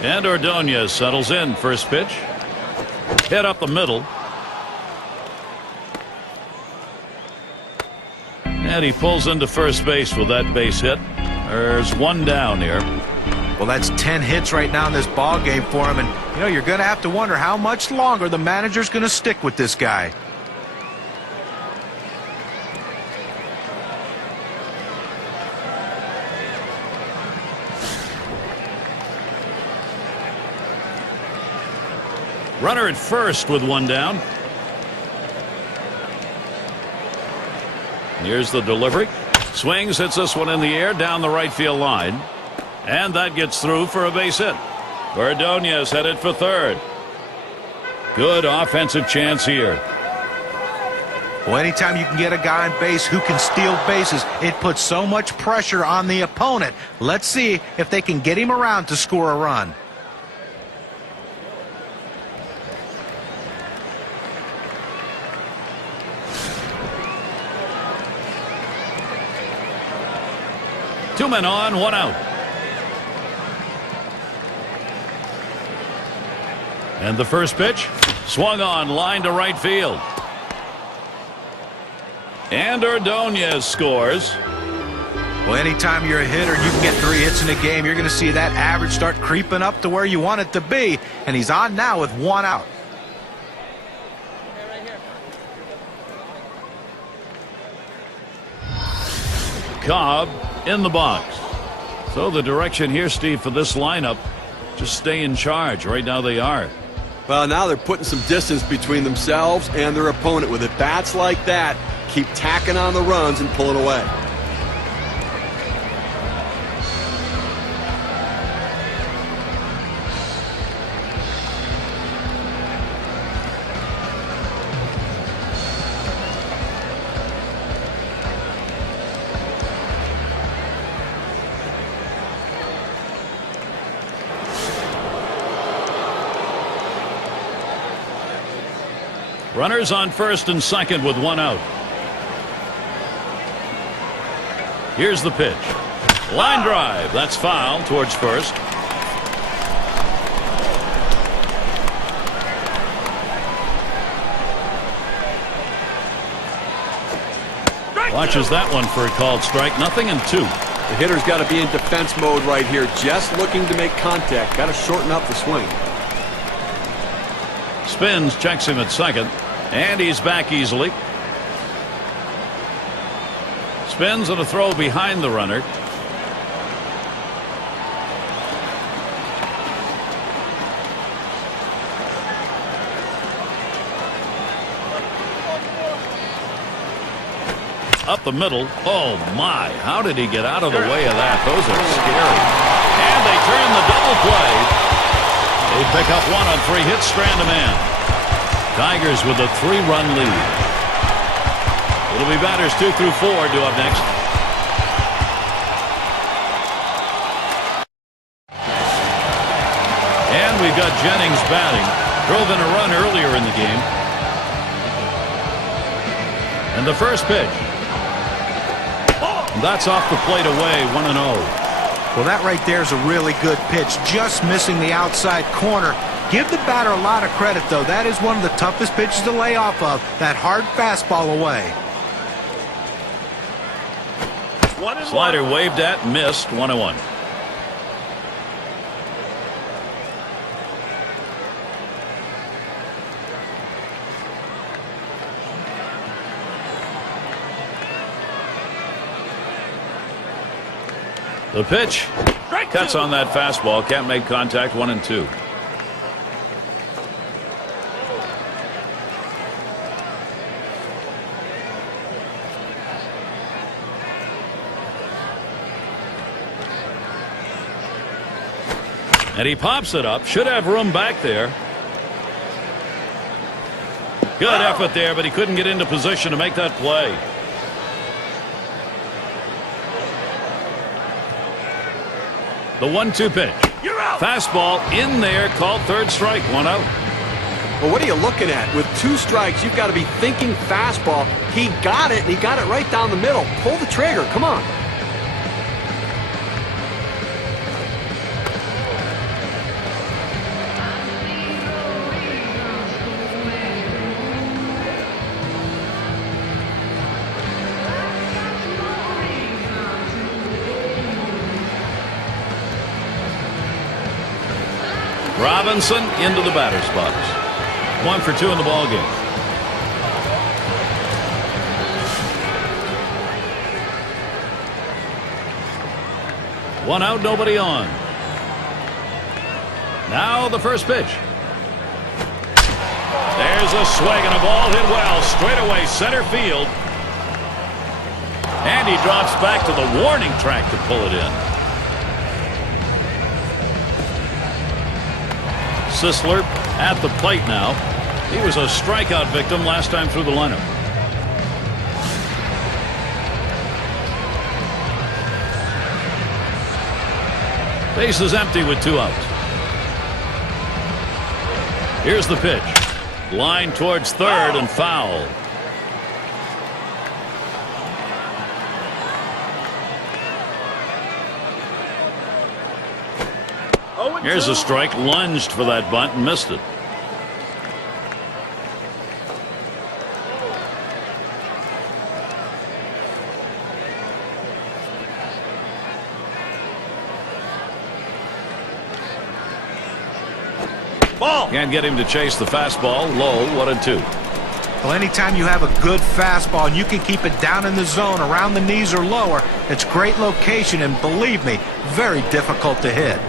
And Ordonez settles in. First pitch. Hit up the middle. And he pulls into first base with that base hit. There's 1 down here. Well, that's 10 hits right now in this ball game for him. And, you know, you're going to have to wonder how much longer the manager's going to stick with this guy. Runner at first with 1 down. Here's the delivery. Swings, hits this one in the air down the right field line. And that gets through for a base hit. Ordonez headed for third. Good offensive chance here. Well, anytime you can get a guy on base who can steal bases, it puts so much pressure on the opponent. Let's see if they can get him around to score a run. Two men on, 1 out. And the first pitch swung on, line to right field. And Ordonez scores. Well, anytime you're a hitter, you can get 3 hits in a game. You're going to see that average start creeping up to where you want it to be. And he's on now with 1 out. Cobb in the box. So the direction here, Steve, for this lineup, just stay in charge. Right now they are. Well, now they're putting some distance between themselves and their opponent. With at-bats like that, keep tacking on the runs and pulling away. Runners on first and second with 1 out. Here's the pitch. Line drive. That's foul towards first. Watches that one for a called strike. 0-2. The hitter's got to be in defense mode right here, just looking to make contact. Got to shorten up the swing. Spins, checks him at second, and he's back easily. Spins and a throw behind the runner. Up the middle. Oh my, how did he get out of the way of that? Those are scary. And they turn the double play. They pick up 1 on 3 hits, strand a man. Tigers with a 3-run lead. It'll be batters 2 through 4 due up next. And we've got Jennings batting. Drove in a run earlier in the game. And the first pitch. That's off the plate away, 1-0. Well, that right there is a really good pitch, just missing the outside corner. Give the batter a lot of credit, though. That is one of the toughest pitches to lay off of, that hard fastball away. Slider waved at, missed, 1-1. The pitch cuts on that fastball. Can't make contact. 1-2. And he pops it up. Should have room back there. Good effort there, but he couldn't get into position to make that play. The 1-2 pitch. Fastball in there, called third strike, 1 out. Well, what are you looking at? With 2 strikes, you've got to be thinking fastball. He got it, and he got it right down the middle. Pull the trigger. Come on. Robinson into the batter's box. 1 for 2 in the ball game. One out, nobody on. Now the first pitch. There's a swing and a ball hit well straight away center field. And he drops back to the warning track to pull it in. Sisler at the plate now. He was a strikeout victim last time through the lineup. Base is empty with 2 outs. Here's the pitch. Line towards third and foul. Here's a strike. Lunged for that bunt and missed it. Can't get him to chase the fastball. Low, 1-2. Well, anytime you have a good fastball and you can keep it down in the zone around the knees or lower, it's great location, and believe me, very difficult to hit.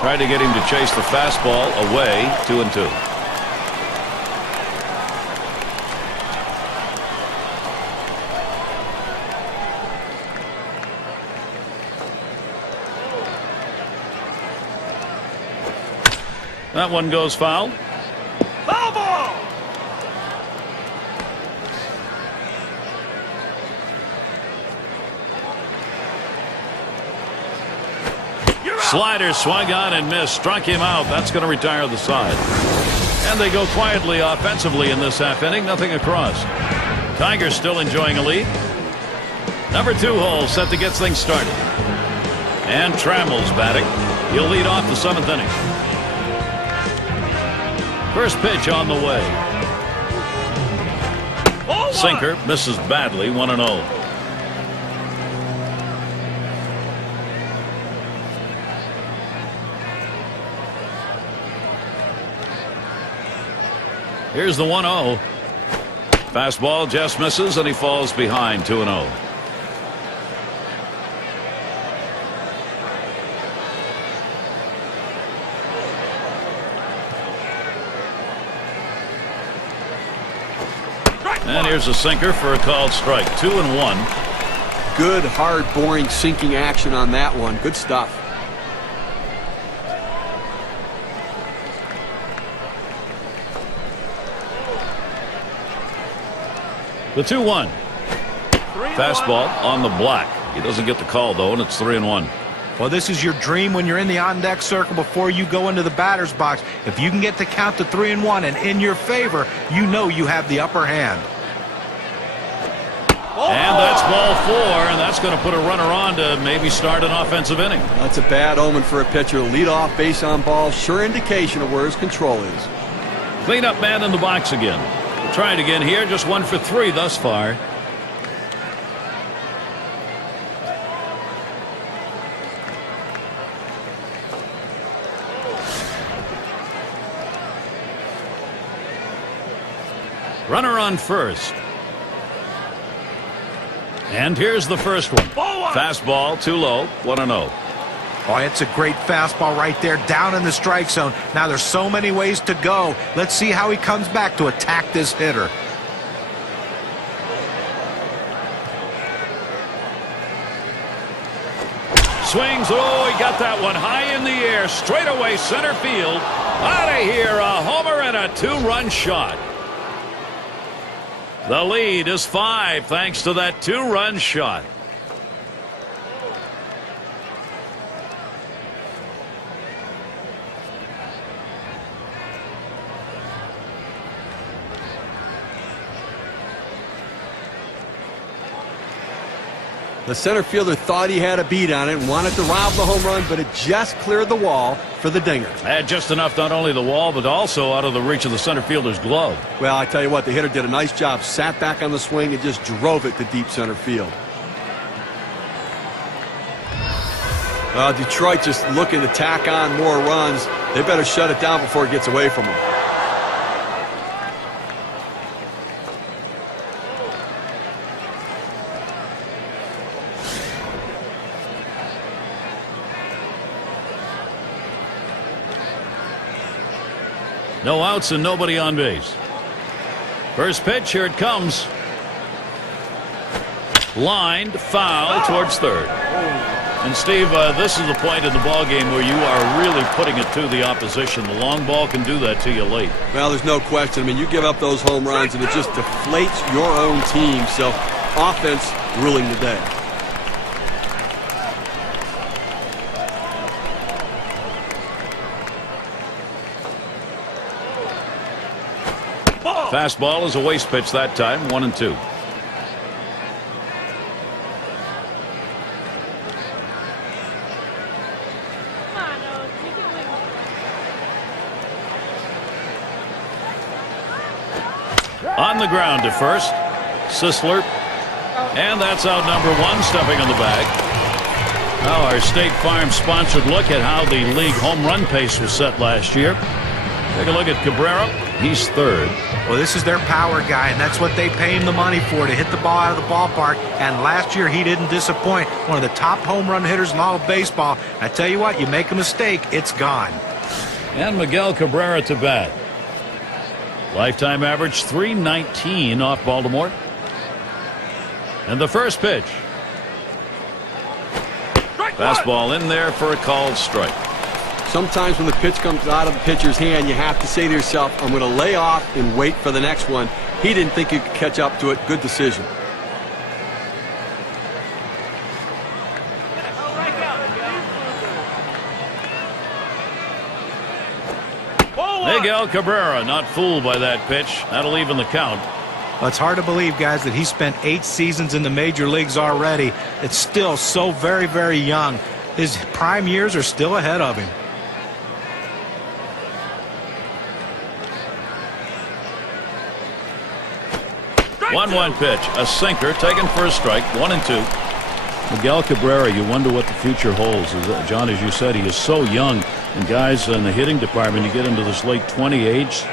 Tried to get him to chase the fastball away. 2-2. That one goes foul. Foul ball! Slider swung on and missed. Struck him out. That's going to retire the side. And they go quietly offensively in this half inning. Nothing across. Tigers still enjoying a lead. Number 2 hole set to get things started. And Trammell's batting. He'll lead off the 7th inning. First pitch on the way. Sinker misses badly. 1-0. Here's the 1-0. Fastball just misses, and he falls behind. 2-0. And here's a sinker for a called strike. 2-1. Good, hard, boring, sinking action on that one. Good stuff. The 2-1. Fastball on the block. He doesn't get the call, though, and it's 3-1. Well, this is your dream when you're in the on-deck circle before you go into the batter's box. If you can get the count to 3-1 and in your favor, you know you have the upper hand. And that's ball 4, and that's going to put a runner on to maybe start an offensive inning. That's a bad omen for a pitcher. Lead off base on ball. Sure indication of where his control is. Cleanup man in the box again. Try it again here. Just 1 for 3 thus far. Runner on first. And here's the first one. Fastball too low. 1-0. Oh, it's a great fastball right there down in the strike zone. Now there's so many ways to go. Let's see how he comes back to attack this hitter. Swings. Oh, he got that one high in the air. Straight away center field. Out of here. A homer and a 2-run shot. The lead is 5 thanks to that 2-run shot. The center fielder thought he had a beat on it and wanted to rob the home run, but it just cleared the wall for the dinger. Had just enough, not only the wall, but also out of the reach of the center fielder's glove. Well, I tell you what, the hitter did a nice job, sat back on the swing and just drove it to deep center field. Detroit just looking to tack on more runs. They better shut it down before it gets away from them. No outs and nobody on base. First pitch, here it comes. Lined, foul towards third. And Steve, this is the point in the ball game where you are really putting it to the opposition. The long ball can do that to you late. Well, there's no question. I mean, you give up those home runs and it just deflates your own team. So offense ruling the day. Fastball is a waste pitch that time. 1-2. On the ground to first. Sisler. And that's out number 1, stepping on the bag. Now our State Farm sponsored look at how the league home run pace was set last year. Take a look at Cabrera. He's third. Well, this is their power guy, and that's what they pay him the money for, to hit the ball out of the ballpark. And last year, he didn't disappoint. One of the top home run hitters in all of baseball. I tell you what, you make a mistake, it's gone. And Miguel Cabrera to bat. Lifetime average .319 off Baltimore. And the first pitch. Fastball in there for a called strike. Sometimes when the pitch comes out of the pitcher's hand, you have to say to yourself, I'm going to lay off and wait for the next one. He didn't think he could catch up to it. Good decision. Miguel Cabrera not fooled by that pitch. That'll even the count. Well, it's hard to believe, guys, that he spent 8 seasons in the major leagues already. It's still so very, very young. His prime years are still ahead of him. One pitch, a sinker taken for a strike, 1-2. Miguel Cabrera, you wonder what the future holds. John, as you said, he is so young. And guys, in the hitting department, you get into this late 20 age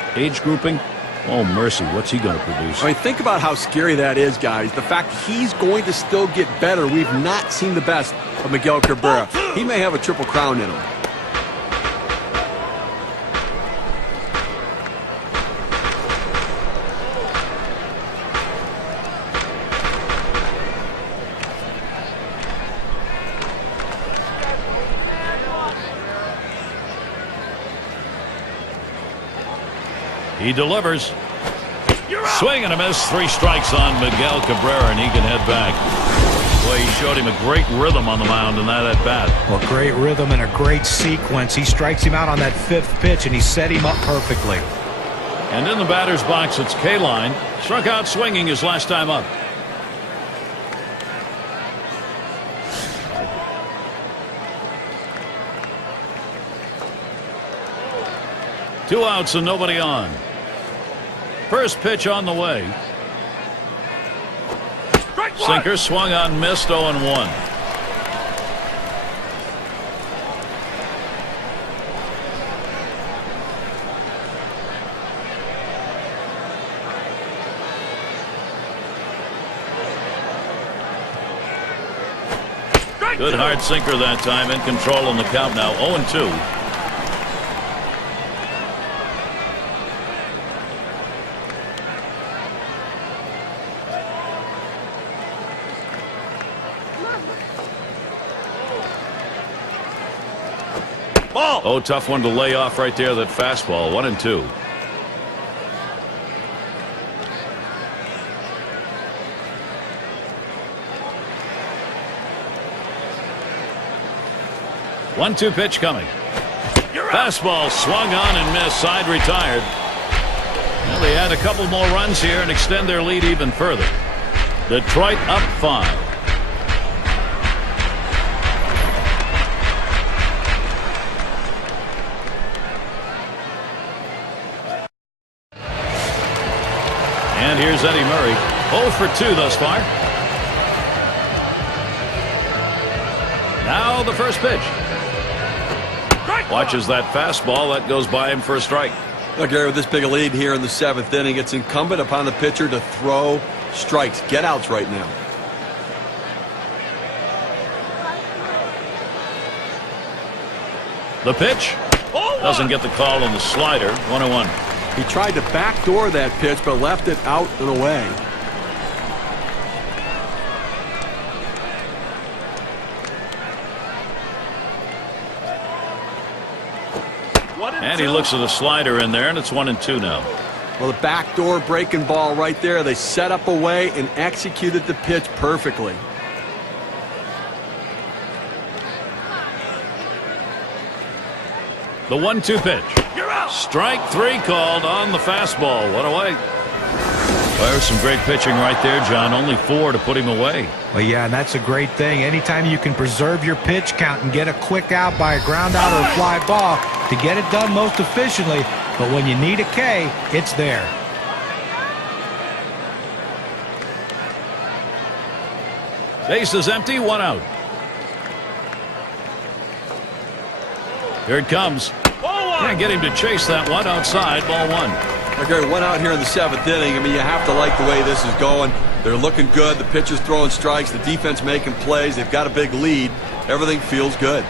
grouping. Oh, mercy, what's he going to produce? I mean, think about how scary that is, guys. The fact he's going to still get better. We've not seen the best of Miguel Cabrera. He may have a triple crown in him. He delivers. Swing and a miss. 3 strikes on Miguel Cabrera, and he can head back. Boy, he showed him a great rhythm on the mound in that at-bat. Well, great rhythm and a great sequence. He strikes him out on that 5th pitch, and he set him up perfectly. And in the batter's box, it's K-Line. Struck out swinging his last time up. Two outs and nobody on. First pitch on the way. Sinker swung on, missed, 0-1. Good hard sinker that time, in control on the count now, 0-2. Oh, tough one to lay off right there, that fastball. 1-2. One-two pitch coming. Fastball swung on and missed. Side retired. Well, they add a couple more runs here and extend their lead even further. Detroit up 5. And here's Eddie Murray. 0 for 2 thus far. Now the first pitch. Watches that fastball. That goes by him for a strike. Look, Gary, with this big a lead here in the 7th inning, it's incumbent upon the pitcher to throw strikes. Get outs right now. The pitch. Doesn't get the call on the slider. 1-1. He tried to backdoor that pitch, but left it out and away. And he looks at the slider in there, and it's 1-2 now. Well, the backdoor breaking ball right there. They set up away and executed the pitch perfectly. The 1-2 pitch. Strike 3 called on the fastball. What away. There's some great pitching right there, John. Only 4 to put him away. Well, yeah, and that's a great thing. Anytime you can preserve your pitch count and get a quick out by a ground out or a fly ball to get it done most efficiently. But when you need a K, it's there. Base is empty, 1 out. Here it comes. Can't get him to chase that one outside. Ball one. Okay, one out here in the 7th inning. I mean, you have to like the way this is going. They're looking good. The pitcher's throwing strikes. The defense making plays. They've got a big lead. Everything feels good.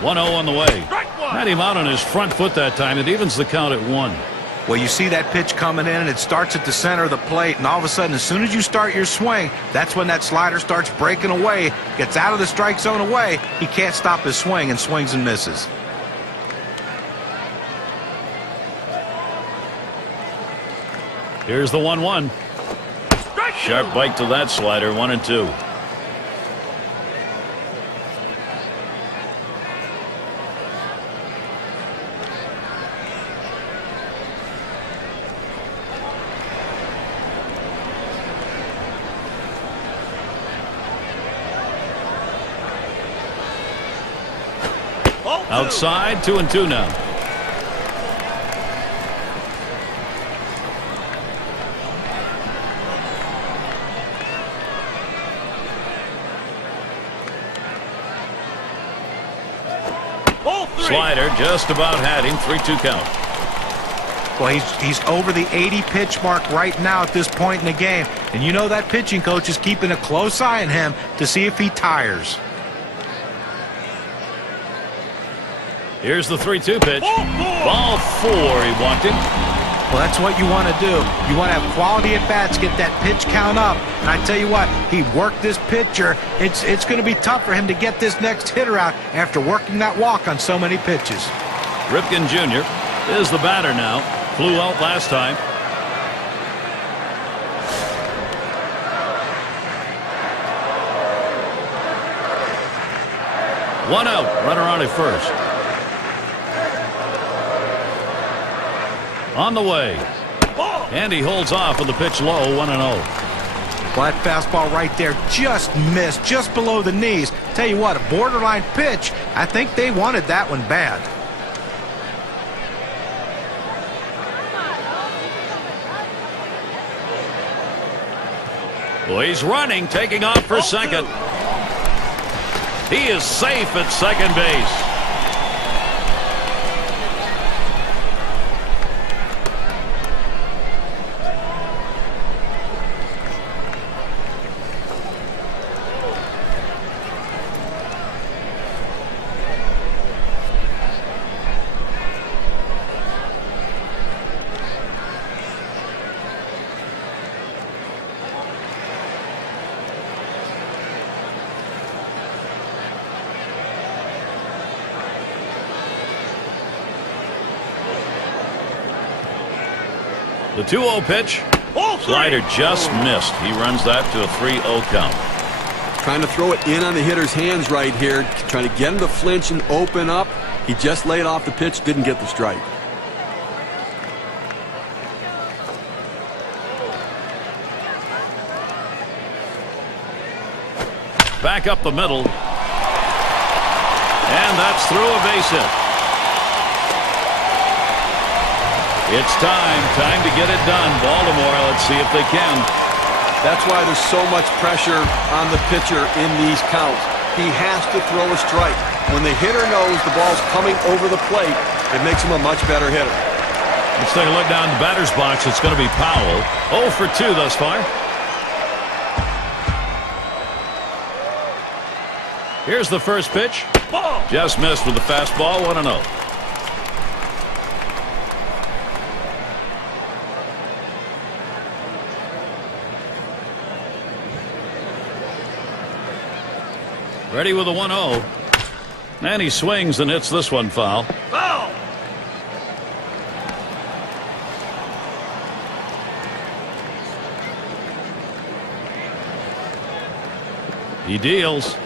1-0 on the way. Had him out on his front foot that time. It evens the count at 1. Well, you see that pitch coming in, and it starts at the center of the plate, and all of a sudden, as soon as you start your swing, that's when that slider starts breaking away, gets out of the strike zone away. He can't stop his swing and swings and misses. Here's the 1-1. Sharp bite to that slider. 1-2. Outside, 2-2 now. Slider just about had him. 3-2 count. Well, he's over the 80 pitch mark right now at this point in the game, and you know that pitching coach is keeping a close eye on him to see if he tires. Here's the 3-2 pitch. Ball 4. He walked him. Well, that's what you want to do. You want to have quality at bats, get that pitch count up. And I tell you what, he worked this pitcher. It's going to be tough for him to get this next hitter out after working that walk on so many pitches. Ripken Jr. is the batter now. Flew out last time. One out. Runner on at first. On the way. And he holds off with the pitch low. 1-0. Well, that fastball right there just missed, just below the knees. Tell you what, a borderline pitch. I think they wanted that one bad. Well, he's running, taking off for second. He is safe at second base. The 2-0 pitch. Slider just missed. He runs that to a 3-0 count. Trying to throw it in on the hitter's hands right here. Trying to get him to flinch and open up. He just laid off the pitch. Didn't get the strike. Back up the middle. And that's through a base hit. It's time to get it done. Baltimore, let's see if they can. That's why there's so much pressure on the pitcher in these counts. He has to throw a strike. When the hitter knows the ball's coming over the plate, it makes him a much better hitter. Let's take a look down the batter's box. It's going to be Powell. 0 for 2 thus far. Here's the first pitch. Just missed with the fastball. 1-0. Ready with a 1-0. And he swings and hits this one foul. Foul! He deals.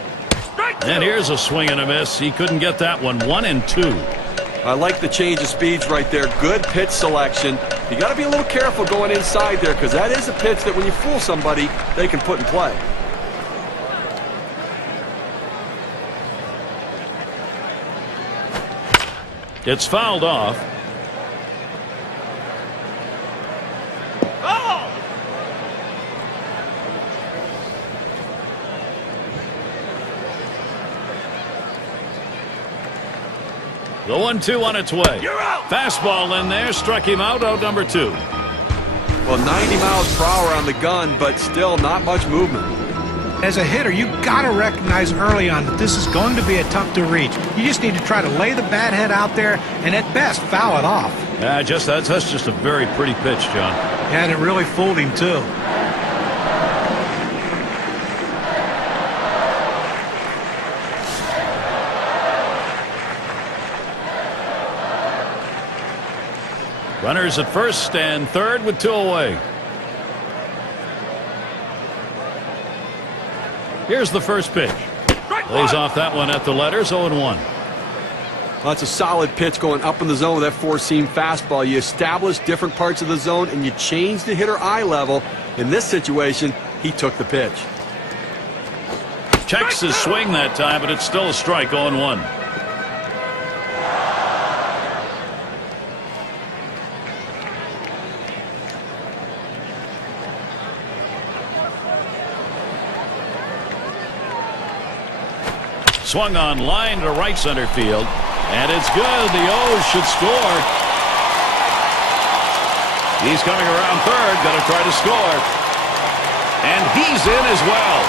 And here's a swing and a miss. He couldn't get that one. 1-2. I like the change of speeds right there. Good pitch selection. You got to be a little careful going inside there because that is a pitch that when you fool somebody, they can put in play. It's fouled off. Oh! The 1-2 on its way. Fastball in there, struck him out number 2. Well, 90 miles per hour on the gun, but still not much movement. As a hitter, you got to recognize early on that this is going to be a tough to reach. You just need to try to lay the bat head out there and at best foul it off. Yeah, that's just a very pretty pitch, John. And it really fooled him too. Runners at first and third with 2 away. Here's the first pitch. Lays off that one at the letters, 0-1. Well, that's a solid pitch going up in the zone with that four-seam fastball. You establish different parts of the zone and you change the hitter eye level. In this situation, he took the pitch. Checks his swing that time, but it's still a strike, 0-1. Swung on line to right center field, and it's good. The O's should score. He's coming around third, going to try to score, and he's in as well.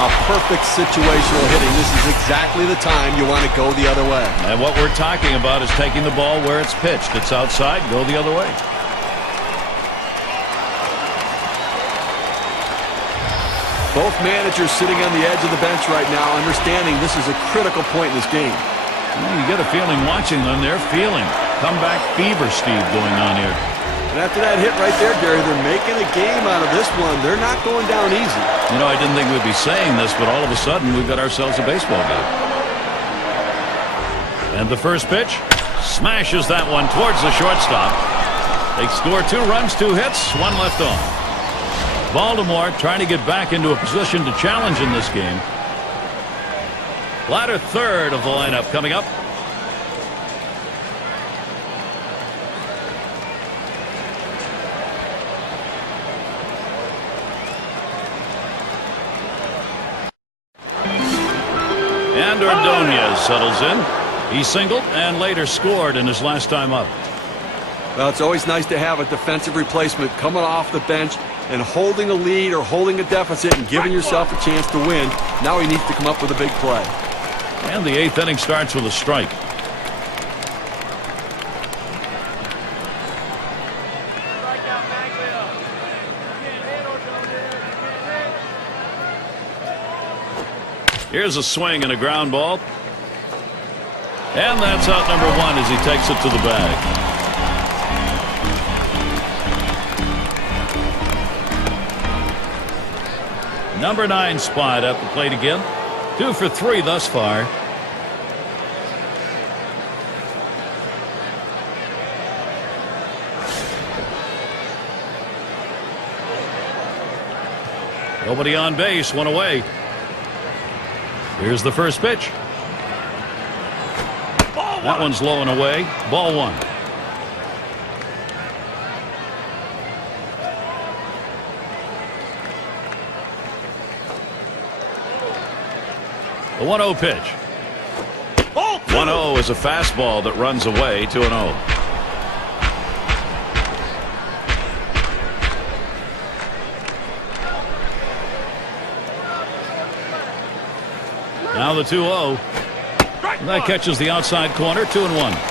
A perfect situational hitting. This is exactly the time you want to go the other way. And what we're talking about is taking the ball where it's pitched. It's outside, go the other way. Both managers sitting on the edge of the bench right now, understanding this is a critical point in this game. Well, you get a feeling watching them, they're feeling comeback fever, Steve, going on here. And after that hit right there, Gary, they're making a game out of this one. They're not going down easy. You know, I didn't think we'd be saying this, but all of a sudden we've got ourselves a baseball game. And the first pitch smashes that one towards the shortstop. They score 2 runs, 2 hits, 1 left on. Baltimore trying to get back into a position to challenge in this game. Latter third of the lineup coming up. And Ordonez settles in. He singled and later scored in his last time up. Well, it's always nice to have a defensive replacement coming off the bench and holding a lead or holding a deficit and giving yourself a chance to win. Now he needs to come up with a big play. And the 8th inning starts with a strike. Here's a swing and a ground ball. And that's out number 1 as he takes it to the bag. Number 9 spot at the plate again. 2 for 3 thus far. Nobody on base, 1 away. Here's the first pitch. That one's low and away. Ball 1. The 1-0 pitch. 1-0 is a fastball that runs away, 2-0. Now the 2-0. That catches the outside corner, 2-1.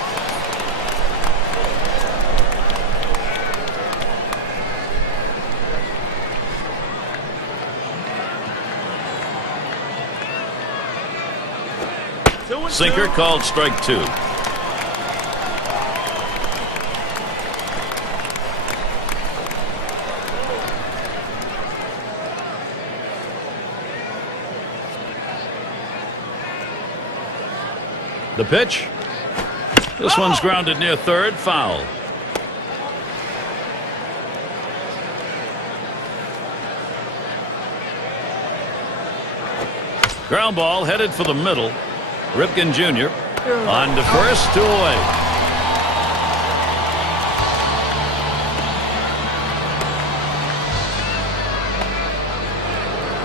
Sinker called strike 2. The pitch. This one's grounded near third, foul. Ground ball headed for the middle. Ripken Jr. on to first, 2 away.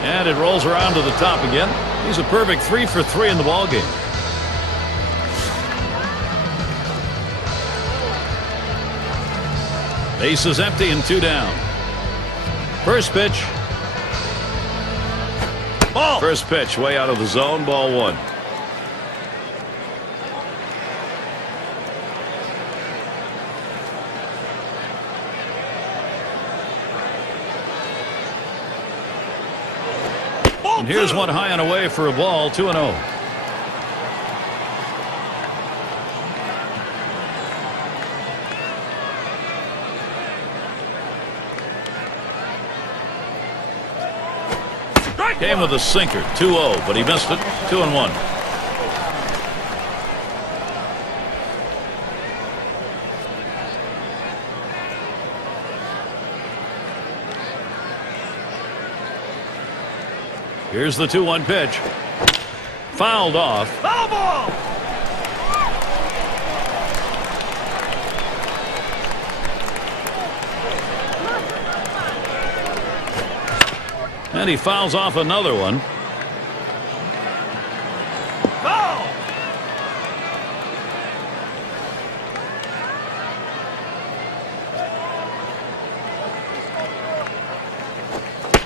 And it rolls around to the top again. He's a perfect 3 for 3 in the ballgame. Base is empty and 2 down. First pitch. Ball. First pitch way out of the zone. Ball 1. And here's one high and away for a ball. 2-0. Came with a sinker. 2-0, but he missed it. 2-1. Here's the 2-1 pitch. Fouled off. Foul ball. And he fouls off another one. Foul.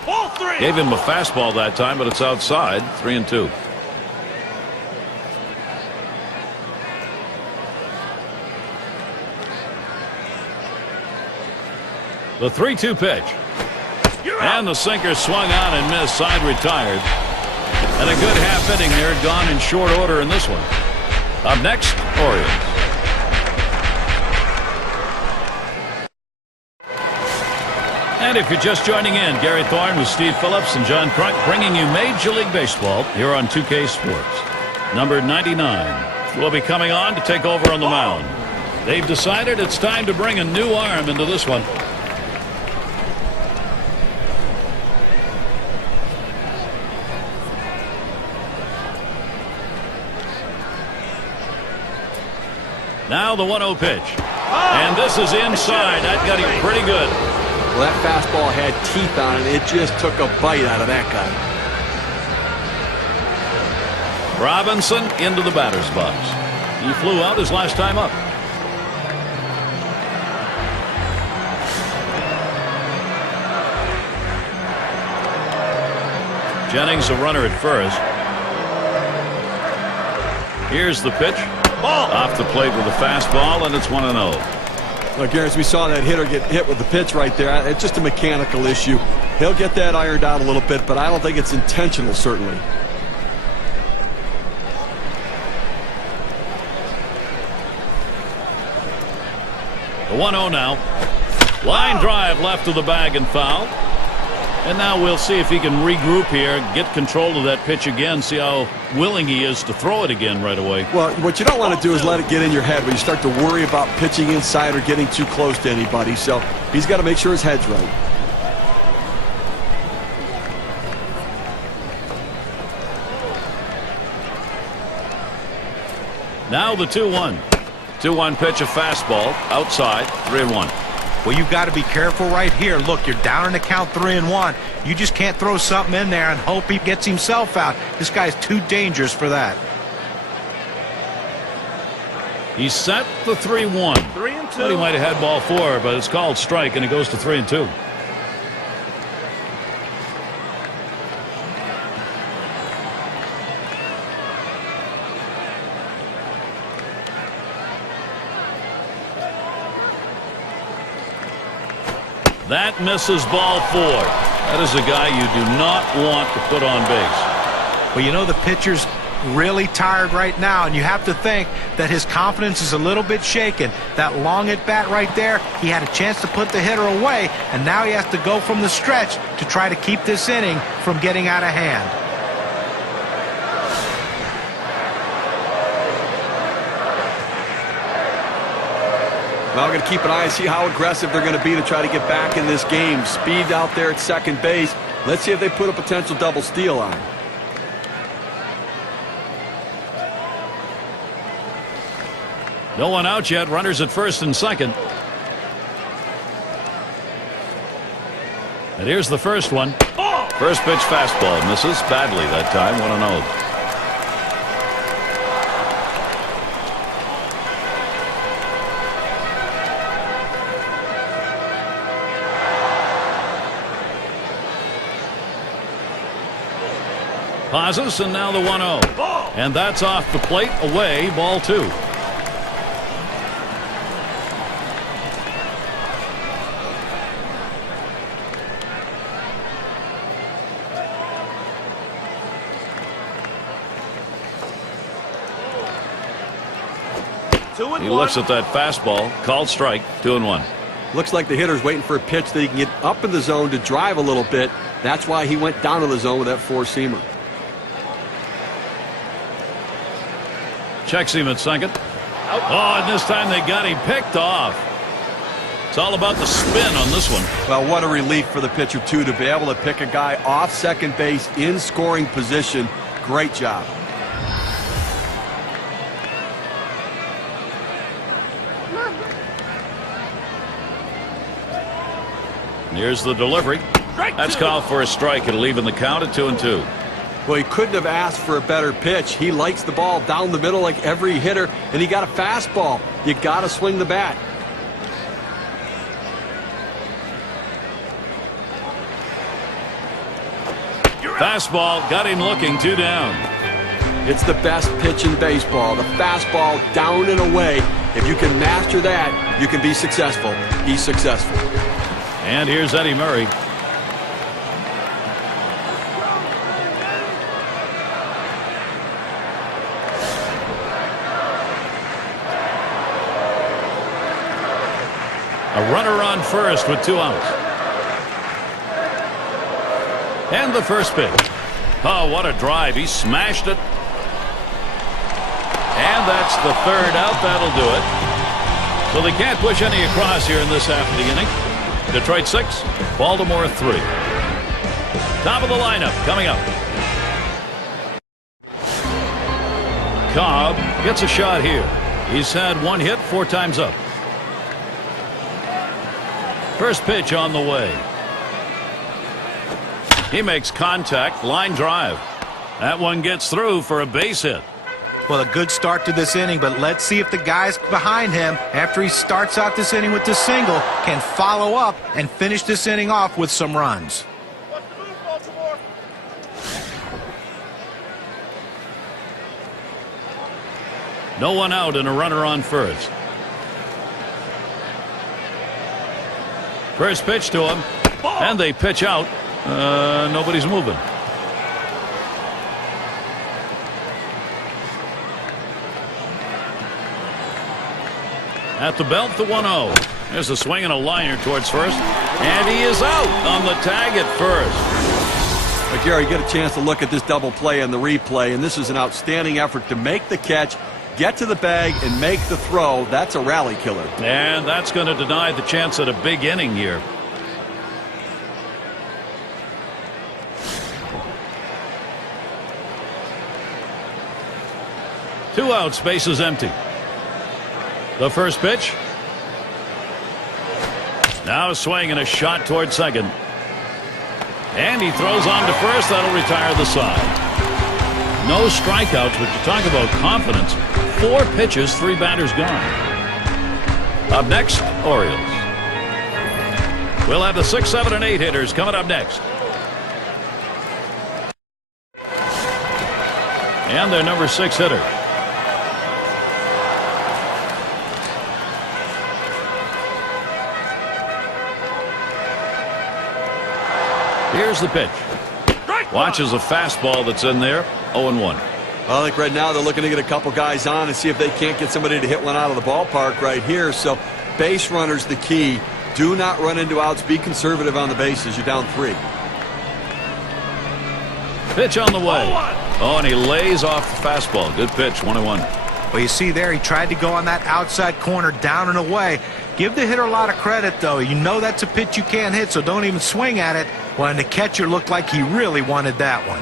Ball 3. Gave him a fastball that time, but it's outside. 3-2. The 3-2 pitch. And the sinker swung on and missed. Side retired. And a good half inning there, gone in short order in this one. Up next, Orioles. And if you're just joining in, Gary Thorne with Steve Phillips and John Crunk bringing you Major League Baseball here on 2K Sports. Number 99 will be coming on to take over on the mound. They've decided it's time to bring a new arm into this one. Now the 1-0 pitch. And this is inside. That got him pretty good. Well, that fastball had teeth on it. It just took a bite out of that guy. Robinson into the batter's box. He flew out his last time up. Jennings a runner at first. Here's the pitch. Ball. Off the plate with a fastball, and it's 1-0. Well, Gary, as we saw that hitter get hit with the pitch right there, it's just a mechanical issue. He'll get that ironed out a little bit, but I don't think it's intentional, certainly. The 1-0 now. Line drive left of the bag and foul. And now we'll see if he can regroup here, get control of that pitch again, see how willing he is to throw it again right away. Well, what you don't want to do is let it get in your head when you start to worry about pitching inside or getting too close to anybody. So he's got to make sure his head's right. Now the 2-1. 2-1 pitch, a fastball, outside, 3-1. Well, you've got to be careful right here. Look, you're down in the count 3-1. You just can't throw something in there and hope he gets himself out. This guy's too dangerous for that. He set the 3-1. 3-2. Thought he might have had ball 4, but it's called strike, and it goes to 3-2. That misses ball 4. That is a guy you do not want to put on base. Well, you know, the pitcher's really tired right now, and you have to think that his confidence is a little bit shaken. That long at bat right there, he had a chance to put the hitter away, and now he has to go from the stretch to try to keep this inning from getting out of hand. Well, we're going to keep an eye and see how aggressive they're going to be to try to get back in this game. Speed out there at second base. Let's see if they put a potential double steal on. No one out yet. Runners at first and second. And here's the first one. First pitch fastball. Misses badly that time. 1-0. Pauses, and now the 1-0. And that's off the plate, away, ball 2. He looks at that fastball, called strike, 2-1. Looks like the hitter's waiting for a pitch that he can get up in the zone to drive a little bit. That's why he went down to the zone with that four-seamer. Checks him at second. Oh, and this time they got him picked off. It's all about the spin on this one. Well, what a relief for the pitcher, too, to be able to pick a guy off second base in scoring position. Great job. Here's the delivery. That's called for a strike. It'll even the count at 2-2. Well, he couldn't have asked for a better pitch. He likes the ball down the middle like every hitter, and he got a fastball. You got to swing the bat. Fastball got him looking, 2 down. It's the best pitch in baseball. The fastball down and away. If you can master that, you can be successful. He's successful. And here's Eddie Murray. A runner on first with 2 outs. And the first pitch. Oh, what a drive. He smashed it. And that's the 3rd out. That'll do it. So they can't push any across here in this half of the inning. Detroit 6, Baltimore 3. Top of the lineup coming up. Cobb gets a shot here. He's had 1 hit 4 times up. First pitch on the way. He makes contact, line drive. That one gets through for a base hit. Well, a good start to this inning, but let's see if the guys behind him, after he starts out this inning with the single, can follow up and finish this inning off with some runs. No one out and a runner on first. First pitch to him, and they pitch out. Nobody's moving. At the belt, the 1-0. There's a swing and a liner towards first. And he is out on the tag at first. But Gary, you get a chance to look at this double play and the replay, and this is an outstanding effort to make the catch, get to the bag, and make the throw. That's a rally killer. And that's going to deny the chance at a big inning here. Two outs, bases empty. The first pitch. Now a swing and a shot toward second. And he throws on to first. That'll retire the side. No strikeouts, but you talk about confidence. 4 pitches, 3 batters gone. Up next, Orioles. We'll have the 6, 7, and 8 hitters coming up next. And their number 6 hitter. Here's the pitch. Watches a fastball that's in there. 0-1. I think right now they're looking to get a couple guys on and see if they can't get somebody to hit one out of the ballpark right here. So base runner's the key. Do not run into outs. Be conservative on the bases. You're down 3. Pitch on the way. Oh, and he lays off the fastball. Good pitch. 1-1. Well, you see there, he tried to go on that outside corner, down and away. Give the hitter a lot of credit, though. You know that's a pitch you can't hit, so don't even swing at it. Well, and the catcher looked like he really wanted that one.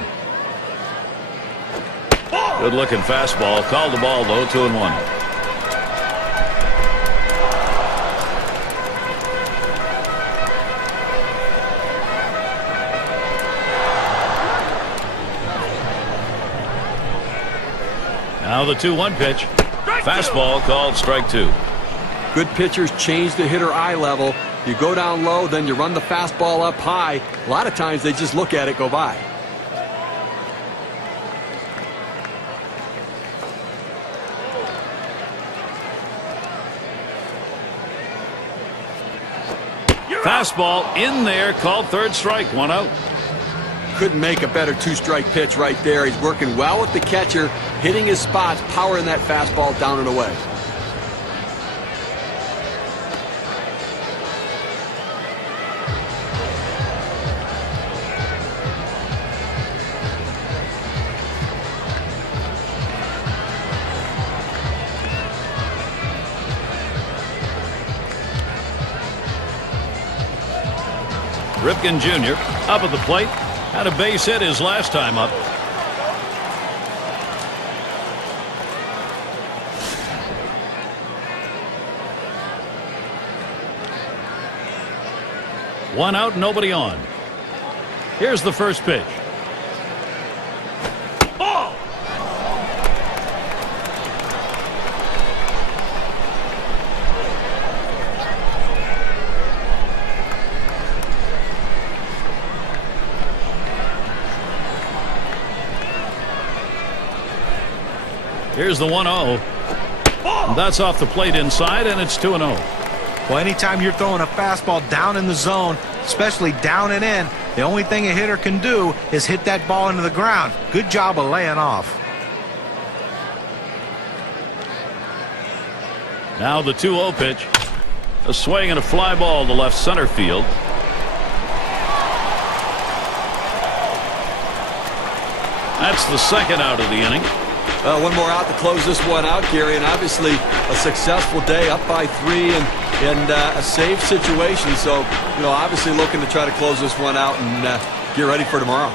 Good looking fastball. Called the ball, though. 2-1. Now the 2-1 pitch. Fastball called strike 2. Good pitchers change the hitter eye level. You go down low, then you run the fastball up high. A lot of times they just look at it go by. Fastball in there, called third strike, 1 out. Couldn't make a better two-strike pitch right there. He's working well with the catcher, hitting his spots, powering that fastball down and away. Ripken Jr. up at the plate. Had a base hit his last time up. One out, nobody on. Here's the first pitch. Ball! Here's the 1-0. That's off the plate inside, and it's 2-0. Well, anytime you're throwing a fastball down in the zone, especially down and in, the only thing a hitter can do is hit that ball into the ground. Good job of laying off. Now the 2-0 pitch. A swing and a fly ball to left center field. That's the second out of the inning. One more out to close this one out, Gary, and obviously a successful day, up by 3 and a safe situation. So, you know, obviously looking to try to close this one out and get ready for tomorrow.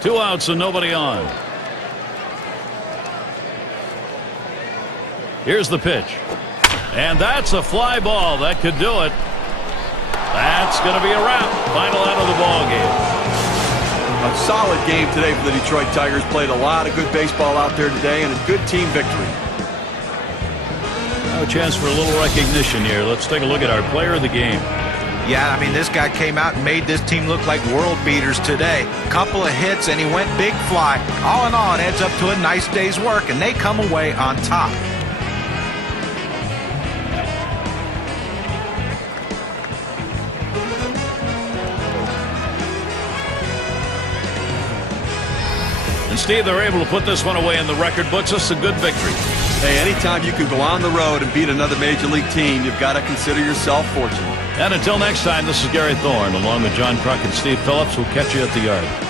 Two outs and nobody on. Here's the pitch. And that's a fly ball. That could do it. That's going to be a wrap. Final out of the ball game. A solid game today for the Detroit Tigers. Played a lot of good baseball out there today and a good team victory. Now a chance for a little recognition here. Let's take a look at our player of the game. Yeah, I mean, this guy came out and made this team look like world beaters today. Couple of hits and he went big fly. All in all, it adds up to a nice day's work, and they come away on top. And Steve, they're able to put this one away in the record books. This is a good victory. Hey, anytime you can go on the road and beat another major league team, you've got to consider yourself fortunate. And until next time, this is Gary Thorne, along with John Kruk and Steve Phillips. We'll catch you at the yard.